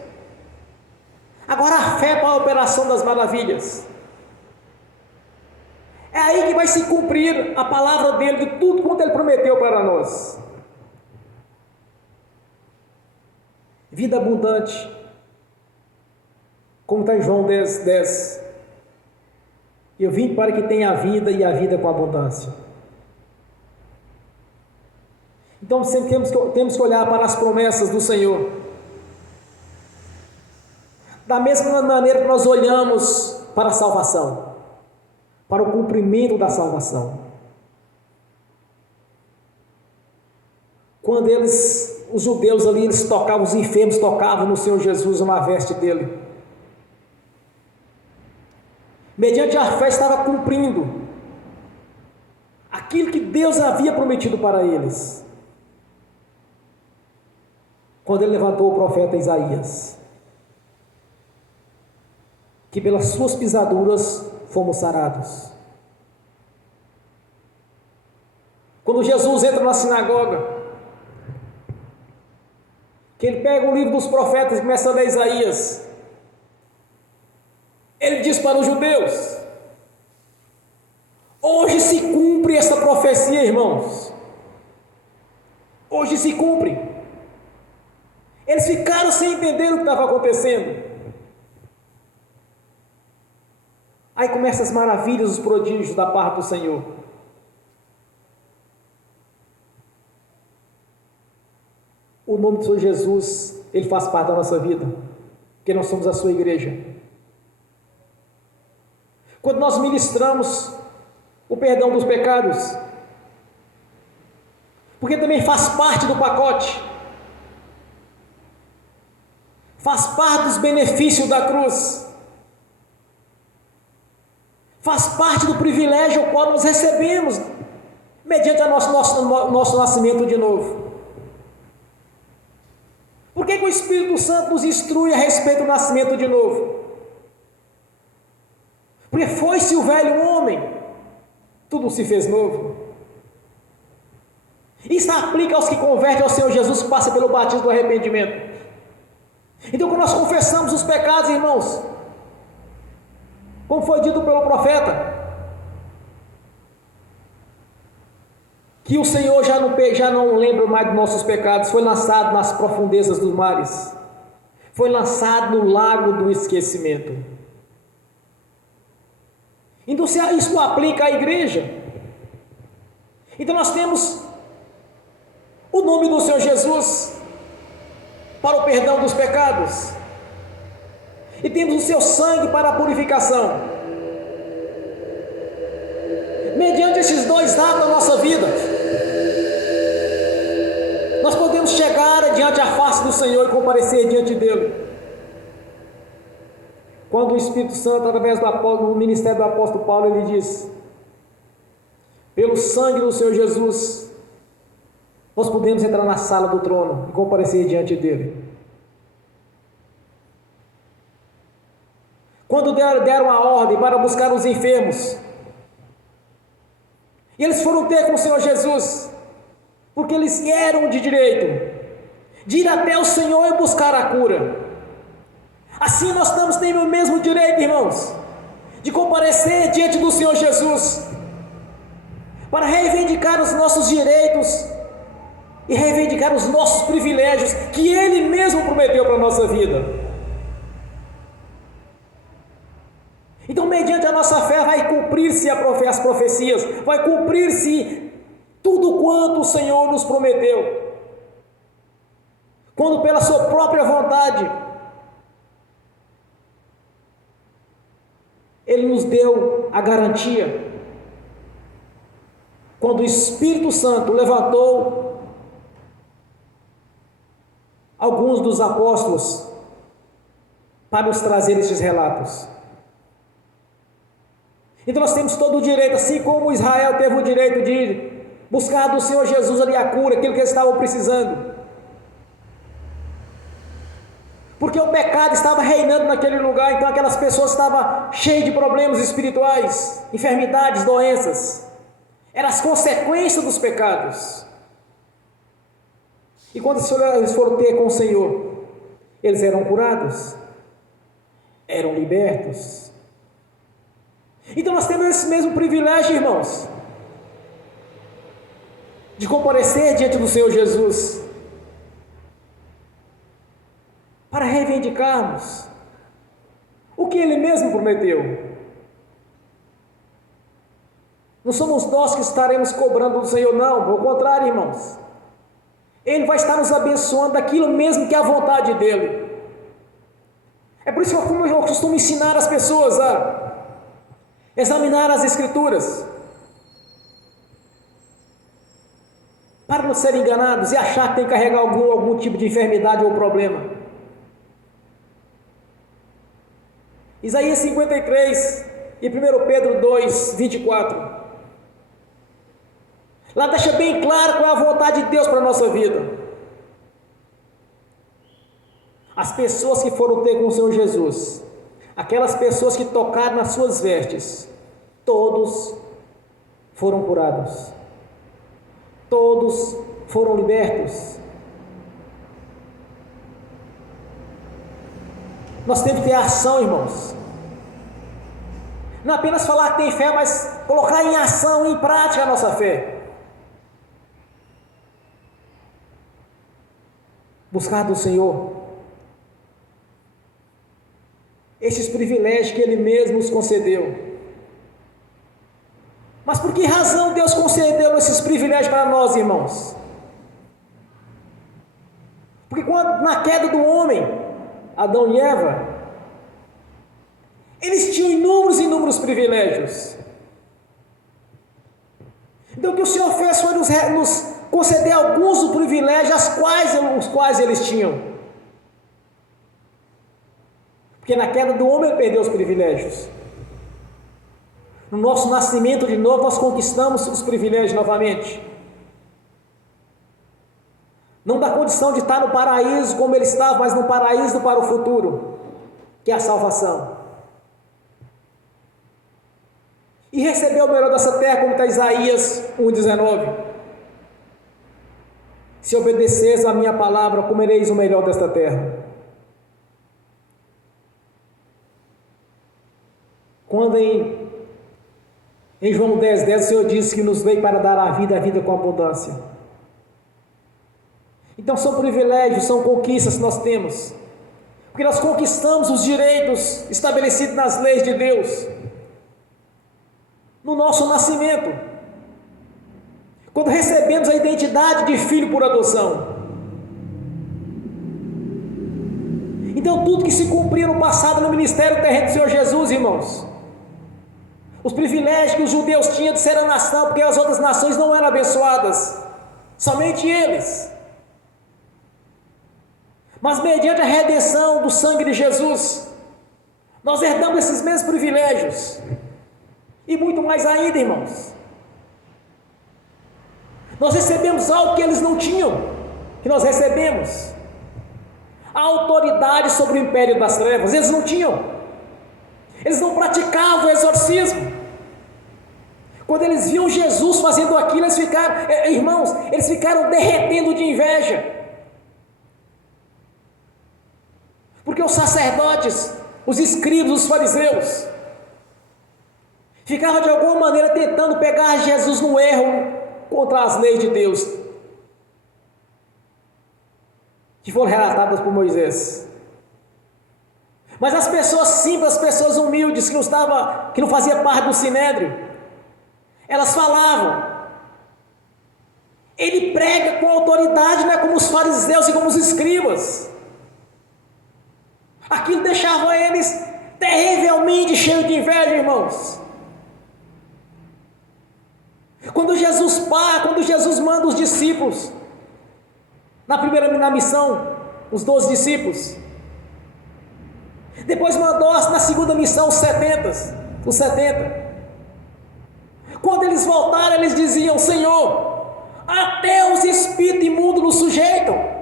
Agora a fé para a operação das maravilhas. É aí que vai se cumprir a palavra dele, de tudo quanto ele prometeu para nós. Vida abundante, como está em João 10:10. Eu vim para que tenha a vida e a vida com abundância. Então sempre temos que olhar para as promessas do Senhor. Da mesma maneira que nós olhamos para a salvação, para o cumprimento da salvação. Quando os judeus ali, eles tocavam, os enfermos tocavam no Senhor Jesus, uma veste dele. Mediante a fé estava cumprindo aquilo que Deus havia prometido para eles. Quando ele levantou o profeta Isaías, que pelas suas pisaduras fomos sarados. Quando Jesus entra na sinagoga, que ele pega o livro dos profetas e começa a ler Isaías, ele diz para os judeus: hoje se cumpre essa profecia, irmãos. Hoje se cumpre. Eles ficaram sem entender o que estava acontecendo. Aí começam as maravilhas, os prodígios da parte do Senhor. O nome do Senhor Jesus, ele faz parte da nossa vida, porque nós somos a sua igreja. Quando nós ministramos o perdão dos pecados, porque também faz parte do pacote, faz parte dos benefícios da cruz, faz parte do privilégio ao qual nós recebemos mediante o nosso nascimento de novo. Por que o Espírito Santo nos instrui a respeito do nascimento de novo? Porque foi-se o velho homem, tudo se fez novo. Isso aplica aos que convertem ao Senhor Jesus, que passam pelo batismo do arrependimento. Então, quando nós confessamos os pecados, irmãos, como foi dito pelo profeta, que o Senhor já não lembra mais dos nossos pecados, foi lançado nas profundezas dos mares, foi lançado no lago do esquecimento. Então, se isso aplica à igreja, então nós temos o nome do Senhor Jesus para o perdão dos pecados, e temos o seu sangue para a purificação. Mediante esses dois atos da nossa vida, nós podemos chegar diante a face do Senhor e comparecer diante dele. Quando o Espírito Santo, através do ministério do apóstolo Paulo, ele diz: pelo sangue do Senhor Jesus, nós podemos entrar na sala do trono e comparecer diante dele. Quando deram a ordem para buscar os enfermos, e eles foram ter com o Senhor Jesus, porque eles eram de direito de ir até o Senhor e buscar a cura. Assim nós temos o mesmo direito, irmãos, de comparecer diante do Senhor Jesus, para reivindicar os nossos direitos e reivindicar os nossos privilégios que Ele mesmo prometeu para a nossa vida. Então, mediante a nossa fé, vai cumprir-se as profecias, vai cumprir-se tudo quanto o Senhor nos prometeu. Quando pela sua própria vontade, Ele nos deu a garantia. Quando o Espírito Santo levantou alguns dos apóstolos para nos trazer esses relatos. Então nós temos todo o direito, assim como Israel teve o direito de buscar do Senhor Jesus ali a cura, aquilo que eles estavam precisando. Porque o pecado estava reinando naquele lugar, então aquelas pessoas estavam cheias de problemas espirituais, enfermidades, doenças. Eram as consequências dos pecados. E quando eles foram ter com o Senhor, eles eram curados, eram libertos. Então nós temos esse mesmo privilégio, irmãos, de comparecer diante do Senhor Jesus, para reivindicarmos o que Ele mesmo prometeu. Não somos nós que estaremos cobrando do Senhor, não. Ao contrário, irmãos. Ele vai estar nos abençoando daquilo mesmo que é a vontade dEle. É por isso que eu costumo ensinar as pessoas a examinar as Escrituras, para não serem enganados e achar que tem que carregar algum tipo de enfermidade ou problema. Isaías 53 e 1 Pedro 2, 24. Lá deixa bem claro qual é a vontade de Deus para a nossa vida. As pessoas que foram ter com o Senhor Jesus, aquelas pessoas que tocaram nas suas vestes, todos foram curados, todos foram libertos. Nós temos que ter ação, irmãos. Não apenas falar que tem fé, mas colocar em ação, em prática a nossa fé. Buscar do Senhor estes privilégios que Ele mesmo nos concedeu. Mas por que razão Deus concedeu esses privilégios para nós, irmãos? Porque quando na queda do homem, Adão e Eva, eles tinham inúmeros privilégios. Então o que o Senhor fez foi nos conceder alguns dos privilégios os quais eles tinham. Porque na queda do homem ele perdeu os privilégios. No nosso nascimento de novo nós conquistamos os privilégios novamente. Não dá condição de estar no paraíso como ele estava, mas no paraíso para o futuro, que é a salvação. E recebeu o melhor dessa terra, como está Isaías 1,19. Se obedeceres a minha palavra, comereis o melhor desta terra. Quando em João 10,10 o Senhor disse que nos veio para dar a vida com abundância. Então são privilégios, são conquistas que nós temos, porque nós conquistamos os direitos estabelecidos nas leis de Deus, no nosso nascimento, quando recebemos a identidade de filho por adoção. Então tudo que se cumpriu no passado no ministério terreno do Senhor Jesus, irmãos, os privilégios que os judeus tinham de ser a nação, porque as outras nações não eram abençoadas, somente eles. Mas mediante a redenção do sangue de Jesus, nós herdamos esses mesmos privilégios, e muito mais ainda, irmãos. Nós recebemos algo que eles não tinham, que nós recebemos: a autoridade sobre o império das trevas. Eles não tinham, eles não praticavam o exorcismo. Quando eles viam Jesus fazendo aquilo, eles ficaram, irmãos, eles ficaram derretendo de inveja. Porque os sacerdotes, os escribas, os fariseus, ficavam de alguma maneira tentando pegar Jesus no erro contra as leis de Deus, que foram relatadas por Moisés. Mas as pessoas simples, as pessoas humildes, que não faziam parte do sinédrio, elas falavam: ele prega com autoridade, não é como os fariseus e como os escribas. Aquilo deixava eles terrivelmente cheios de inveja, irmãos. Quando Jesus manda os discípulos na missão, os 12 discípulos, depois mandou na segunda missão os 70. Quando eles voltaram, eles diziam: Senhor, até os espíritos imundos nos sujeitam.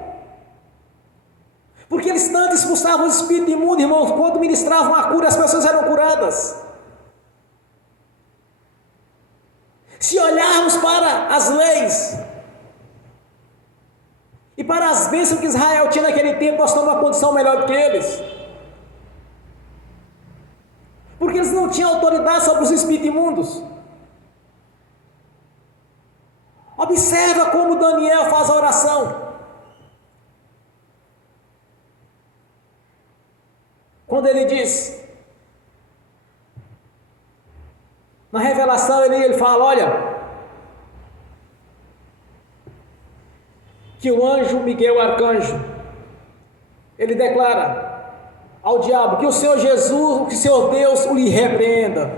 Porque eles tanto expulsavam os espíritos imundos, irmãos, quando ministravam a cura, as pessoas eram curadas. Se olharmos para as leis e para as bênçãos que Israel tinha naquele tempo, nós estamos numa condição melhor do que eles. Porque eles não tinham autoridade sobre os espíritos imundos. Observa como Daniel faz a oração. Quando ele diz, Na revelação ele fala, olha, que o anjo Miguel, o arcanjo, ele declara ao diabo que o Senhor Jesus, que o Senhor Deus o lhe repreenda.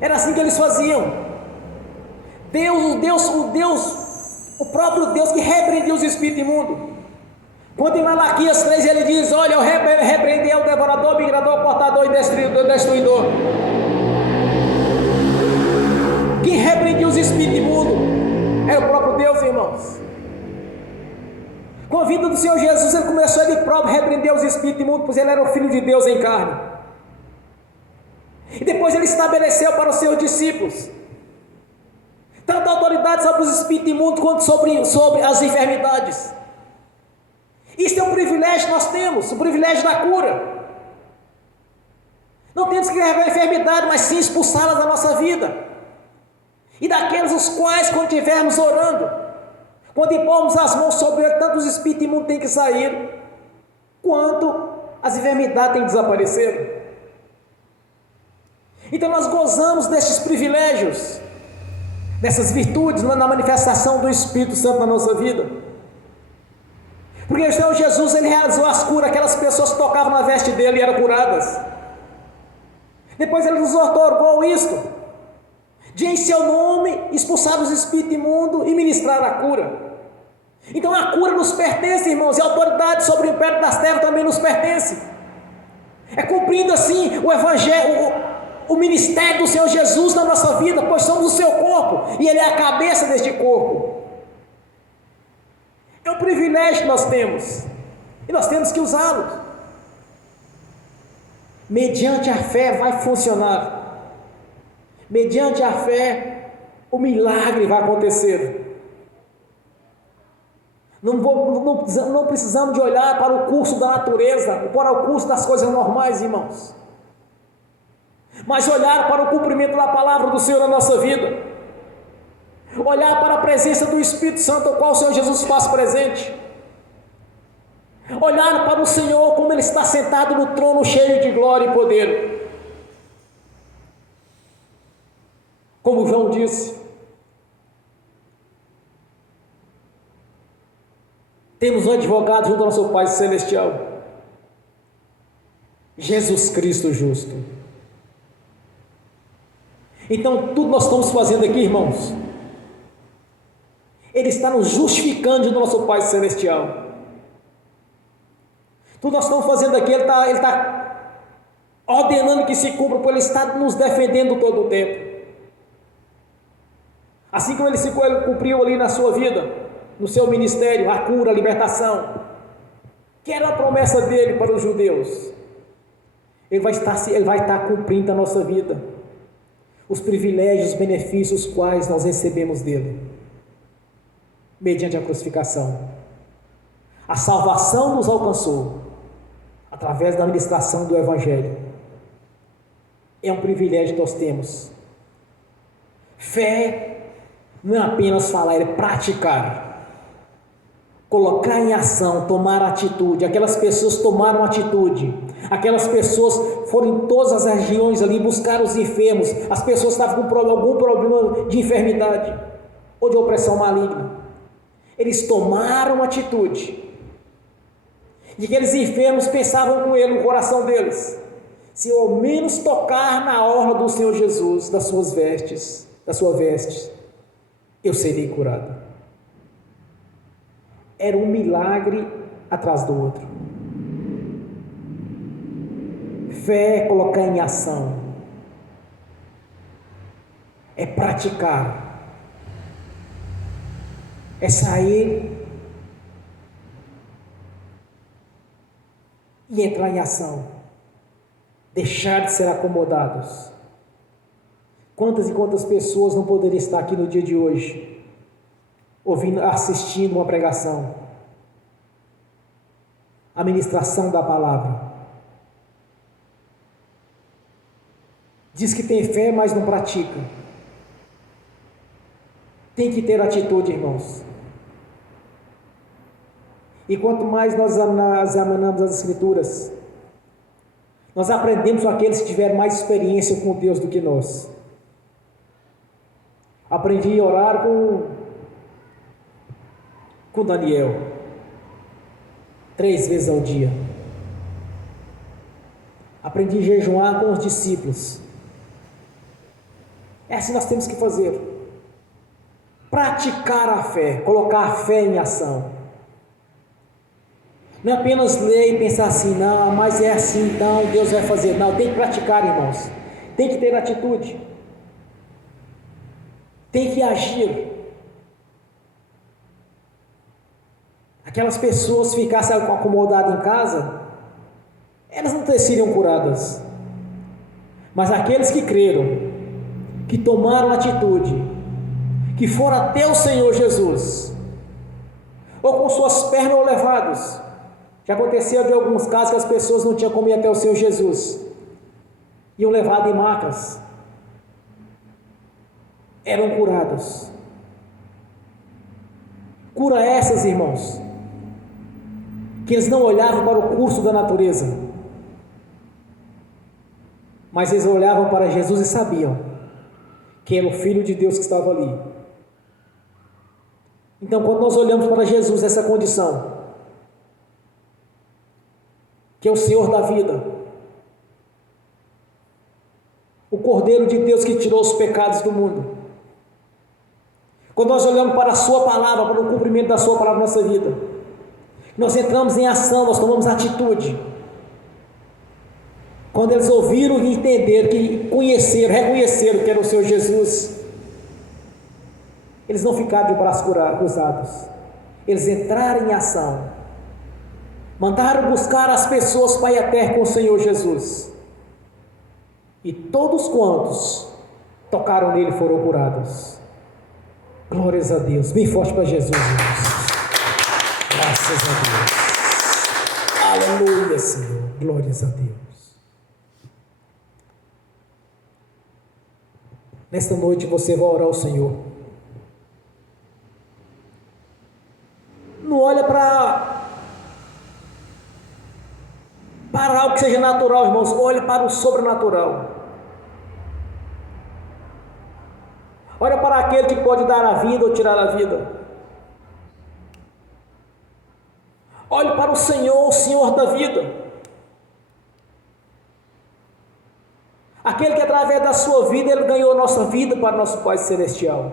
Era assim que eles faziam. O próprio Deus que repreendia os espíritos imundos. Quando em Malaquias 3 ele diz, olha, eu repreendi o devorador, migrador, portador e destruidor. Quem repreendia os espíritos imundos era o próprio Deus, irmãos. Com a vida do Senhor Jesus, ele começou ele próprio a repreender os espíritos imundos, pois ele era o Filho de Deus em carne. E depois ele estabeleceu para os seus discípulos tanta autoridade sobre os espíritos imundos quanto sobre as enfermidades. Isso é um privilégio que nós temos, o privilégio da cura. Não temos que carregar a enfermidade, mas sim expulsá-la da nossa vida. E daqueles os quais, quando estivermos orando, quando impormos as mãos sobre ele, tanto os espíritos imundos têm que sair, quanto as enfermidades têm que desaparecer. Então nós gozamos destes privilégios, dessas virtudes, na manifestação do Espírito Santo na nossa vida. Porque o Senhor Jesus, ele realizou as curas, aquelas pessoas que tocavam na veste dele e eram curadas. Depois ele nos otorgou isto, de em seu nome expulsar os espíritos imundos e ministrar a cura. Então a cura nos pertence, irmãos, e a autoridade sobre o império das trevas também nos pertence. É cumprindo assim o evangelho, o ministério do Senhor Jesus na nossa vida, pois somos o seu corpo, e ele é a cabeça deste corpo. É um privilégio que nós temos, e nós temos que usá-lo. Mediante a fé vai funcionar, mediante a fé o milagre vai acontecer. Não precisamos de olhar para o curso da natureza, ou para o curso das coisas normais, irmãos, mas olhar para o cumprimento da palavra do Senhor na nossa vida, olhar para a presença do Espírito Santo, ao qual o Senhor Jesus faz presente, olhar para o Senhor como Ele está sentado no trono cheio de glória e poder. Como João disse, temos um advogado junto ao nosso Pai Celestial, Jesus Cristo justo. Então tudo nós estamos fazendo aqui, irmãos, Ele está nos justificando do nosso Pai Celestial. Tudo nós estamos fazendo aqui, Ele está ordenando que se cumpra, porque Ele está nos defendendo todo o tempo. Assim como Ele cumpriu ali na sua vida, no seu ministério, a cura, a libertação, que era a promessa dele para os judeus, Ele vai estar cumprindo na nossa vida os privilégios, os benefícios quais nós recebemos dele, mediante a crucificação. A salvação nos alcançou através da ministração do Evangelho. É um privilégio que nós temos. Fé não é apenas falar, é praticar, colocar em ação, tomar atitude. Aquelas pessoas tomaram atitude, aquelas pessoas foram em todas as regiões ali buscar os enfermos, as pessoas estavam com algum problema de enfermidade ou de opressão maligna. Eles tomaram atitude, e aqueles enfermos pensavam com ele no coração deles: se eu ao menos tocar na orla do Senhor Jesus, da sua veste, eu serei curado. Era um milagre atrás do outro. Fé é colocar em ação, é praticar, é sair e entrar em ação, deixar de ser acomodados. Quantas e quantas pessoas não poderiam estar aqui no dia de hoje, assistindo uma pregação, a ministração da palavra? Diz que tem fé, mas não pratica. Tem que ter atitude, irmãos. E quanto mais nós examinamos as Escrituras, Nós aprendemos com aqueles que tiveram mais experiência com Deus do que nós. Aprendi a orar com Daniel, 3 vezes ao dia. Aprendi a jejuar com os discípulos. É assim que nós temos que fazer. Praticar a fé, colocar a fé em ação. Não é apenas ler e pensar assim, não, mas é assim, então Deus vai fazer. Não, tem que praticar, irmãos. Tem que ter atitude. Tem que agir. Aquelas pessoas que ficassem acomodadas em casa, elas não seriam curadas. Mas aqueles que creram, que tomaram atitude, que foram até o Senhor Jesus, ou com suas pernas levadas. Já aconteceu de alguns casos que as pessoas não tinham como ir até o Senhor Jesus, iam levados em macas, eram curados. Cura essas, irmãos, que eles não olhavam para o curso da natureza, mas eles olhavam para Jesus e sabiam que era o Filho de Deus que estava ali. Então, quando nós olhamos para Jesus nessa condição, que é o Senhor da vida, o Cordeiro de Deus que tirou os pecados do mundo, quando nós olhamos para a sua palavra, para o cumprimento da sua palavra na nossa vida, nós entramos em ação, nós tomamos atitude. Quando eles ouviram e entenderam, que conheceram, reconheceram que era o Senhor Jesus, eles não ficaram de braços cruzados, eles entraram em ação, mandaram buscar as pessoas para ir até com o Senhor Jesus, e todos quantos tocaram nele foram curados. Glórias a Deus, bem forte para Jesus, irmãos. Graças a Deus, aleluia, Senhor, glórias a Deus. Nesta noite você vai orar ao Senhor. Não olha para algo que seja natural, irmãos. Olhe para o sobrenatural. Olha para aquele que pode dar a vida ou tirar a vida. Olhe para o Senhor da vida. Aquele que através da sua vida, Ele ganhou a nossa vida para o nosso Pai Celestial.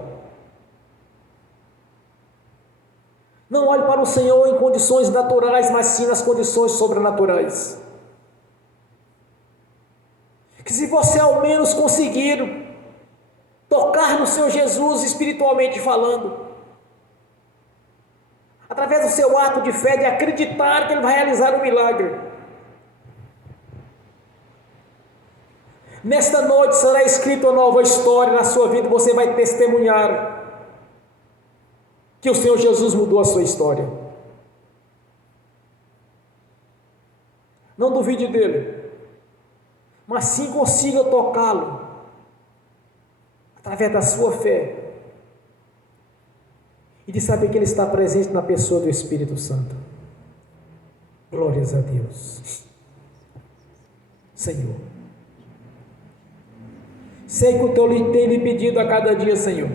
Não olhe para o Senhor em condições naturais, mas sim nas condições sobrenaturais. Que se você ao menos conseguir tocar no Senhor Jesus espiritualmente falando, através do seu ato de fé, de acreditar que Ele vai realizar um milagre, nesta noite será escrita uma nova história na sua vida. Você vai testemunhar que o Senhor Jesus mudou a sua história. Não duvide dele, mas sim consiga tocá-lo através da sua fé e de saber que Ele está presente na pessoa do Espírito Santo. Glórias a Deus. Senhor, sei que o Teu tem lhe pedido a cada dia, Senhor.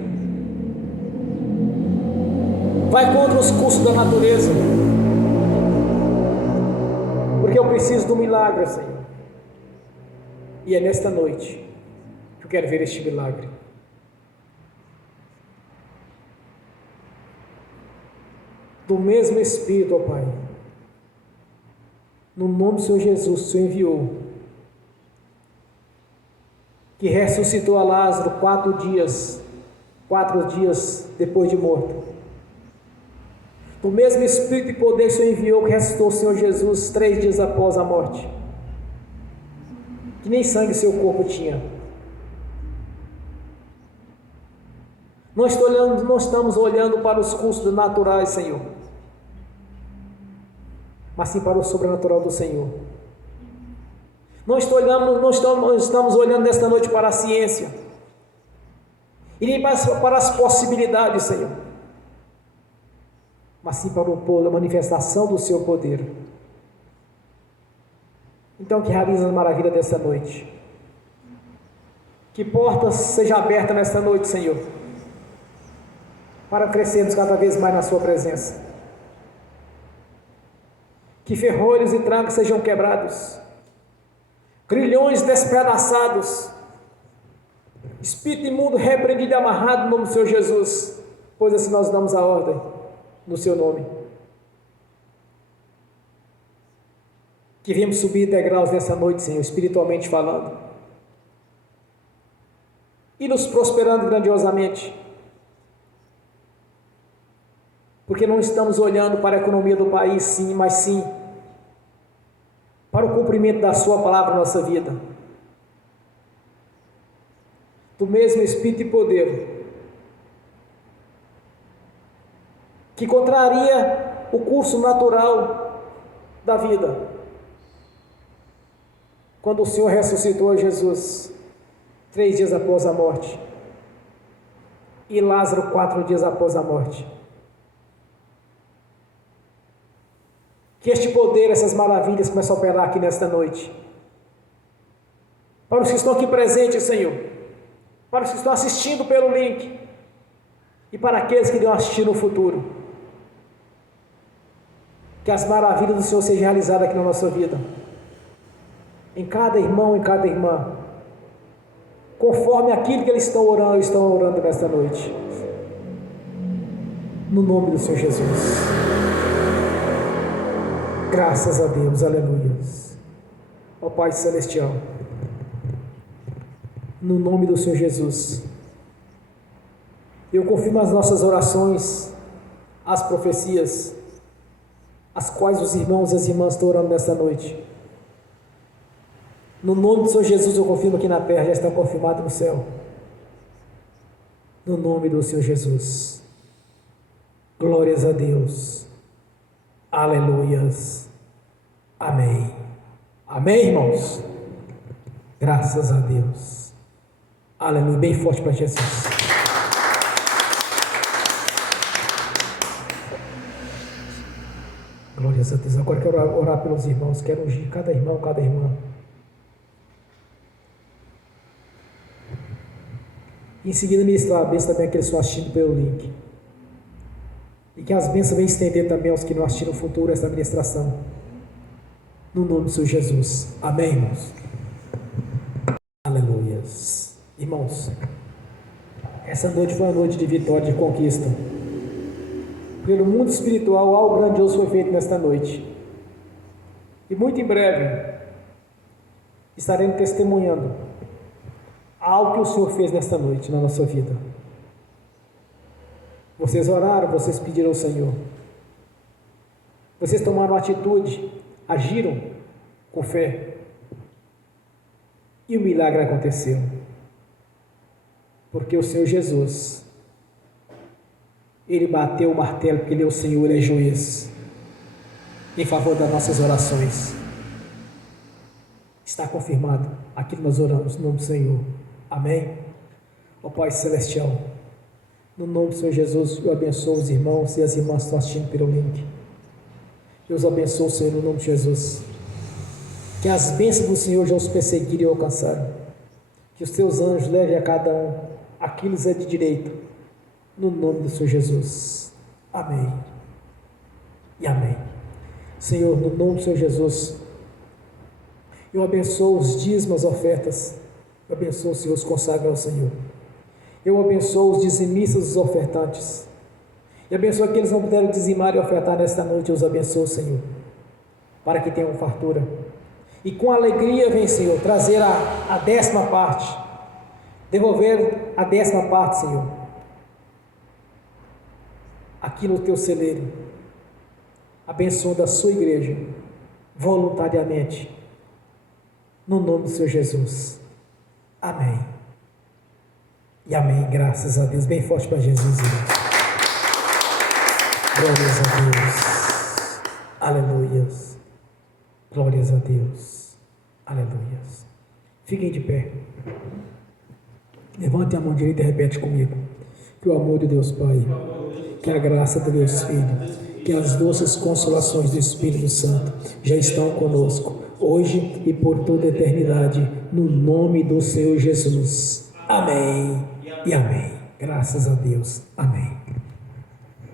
Vai contra os cursos da natureza, porque eu preciso do milagre, Senhor. E é nesta noite que eu quero ver este milagre. Do mesmo Espírito, ó Pai, no nome do Senhor Jesus, o Senhor enviou, que ressuscitou a Lázaro 4 dias depois de morto. Do mesmo Espírito e poder que o Senhor enviou, que ressuscitou o Senhor Jesus 3 dias após a morte, que nem sangue seu corpo tinha. Não estamos olhando para os custos naturais, Senhor, mas sim para o sobrenatural do Senhor. Não estamos olhando nesta noite para a ciência, e nem para as possibilidades, Senhor, mas sim para a manifestação do Seu poder. Então que realize as maravilhas dessa noite. Que portas sejam abertas nesta noite, Senhor, para crescermos cada vez mais na sua presença. Que ferrolhos e trancos sejam quebrados, grilhões despedaçados, espírito imundo repreendido e amarrado no nome do Senhor Jesus, pois assim nós damos a ordem no seu nome. Que viemos subir degraus nessa noite, Senhor, espiritualmente falando, e nos prosperando grandiosamente, porque não estamos olhando para a economia do país, sim, mas sim para o cumprimento da sua palavra na nossa vida. Do mesmo Espírito e poder que contraria o curso natural da vida, quando o Senhor ressuscitou a Jesus 3 dias após a morte e Lázaro 4 dias após a morte. Que este poder, essas maravilhas comecem a operar aqui nesta noite. Para os que estão aqui presentes, Senhor, para os que estão assistindo pelo link e para aqueles que irão assistir no futuro, que as maravilhas do Senhor sejam realizadas aqui na nossa vida, em cada irmão, em cada irmã, conforme aquilo que eles estão orando nesta noite, no nome do Senhor Jesus. Graças a Deus, aleluia. Ó Pai Celestial, no nome do Senhor Jesus, eu confirmo as nossas orações, as profecias, as quais os irmãos e as irmãs estão orando nesta noite. No nome do Senhor Jesus, eu confirmo aqui na terra, já está confirmado no céu. No nome do Senhor Jesus. Glórias a Deus. Aleluias. Amém. Amém, irmãos? Graças a Deus. Aleluia. Bem forte para Jesus. Glórias a Deus. Agora eu quero orar pelos irmãos. Quero ungir cada irmão, cada irmã. Em seguida, ministrar a bênção também àqueles que estão assistindo pelo link. E que as bênçãos venham estender também aos que não assistiram no futuro esta ministração. No nome do Senhor Jesus. Amém, irmãos? Aleluias. Irmãos, essa noite foi uma noite de vitória, de conquista. Pelo mundo espiritual, algo grandioso foi feito nesta noite. E muito em breve, estaremos testemunhando algo que o Senhor fez nesta noite, na nossa vida. Vocês oraram, vocês pediram ao Senhor. Vocês tomaram atitude, agiram com fé. E o milagre aconteceu. Porque o Senhor Jesus, Ele bateu o martelo, porque Ele é o Senhor, Ele é juiz, em favor das nossas orações. Está confirmado aquilo que nós oramos no nome do Senhor. Amém? Ó Pai Celestial, no nome do Senhor Jesus, eu abençoo os irmãos e as irmãs que estão assistindo pelo link. Eu os abençoo, Senhor, no nome de Jesus. Que as bênçãos do Senhor já os perseguirem e alcançaram. Que os teus anjos levem a cada um aquilo que é de direito. No nome do Senhor Jesus. Amém. E amém. Senhor, no nome do Senhor Jesus, eu abençoo os dízimos, as ofertas. Eu abençoo, Senhor, os consagrados ao Senhor. Eu abençoo os dizimistas, os ofertantes. E abençoo aqueles que não puderam dizimar e ofertar nesta noite. Eu os abençoo, Senhor, para que tenham fartura. E com alegria vem, Senhor, trazer a 10ª parte. Devolver a 10ª parte, Senhor, aqui no teu celeiro. Abençoa a sua igreja, voluntariamente. No nome do Senhor Jesus. Amém. E amém. Graças a Deus. Bem forte para Jesus. Glórias a Deus. Aleluias. Glórias a Deus. Aleluias. Fiquem de pé. Levante a mão direita e repete comigo. Que o amor de Deus Pai, que a graça de Deus Filho, que as doces consolações do Espírito Santo já estão conosco, hoje e por toda a eternidade, no nome do Senhor Jesus. Amém e amém. Graças a Deus. Amém.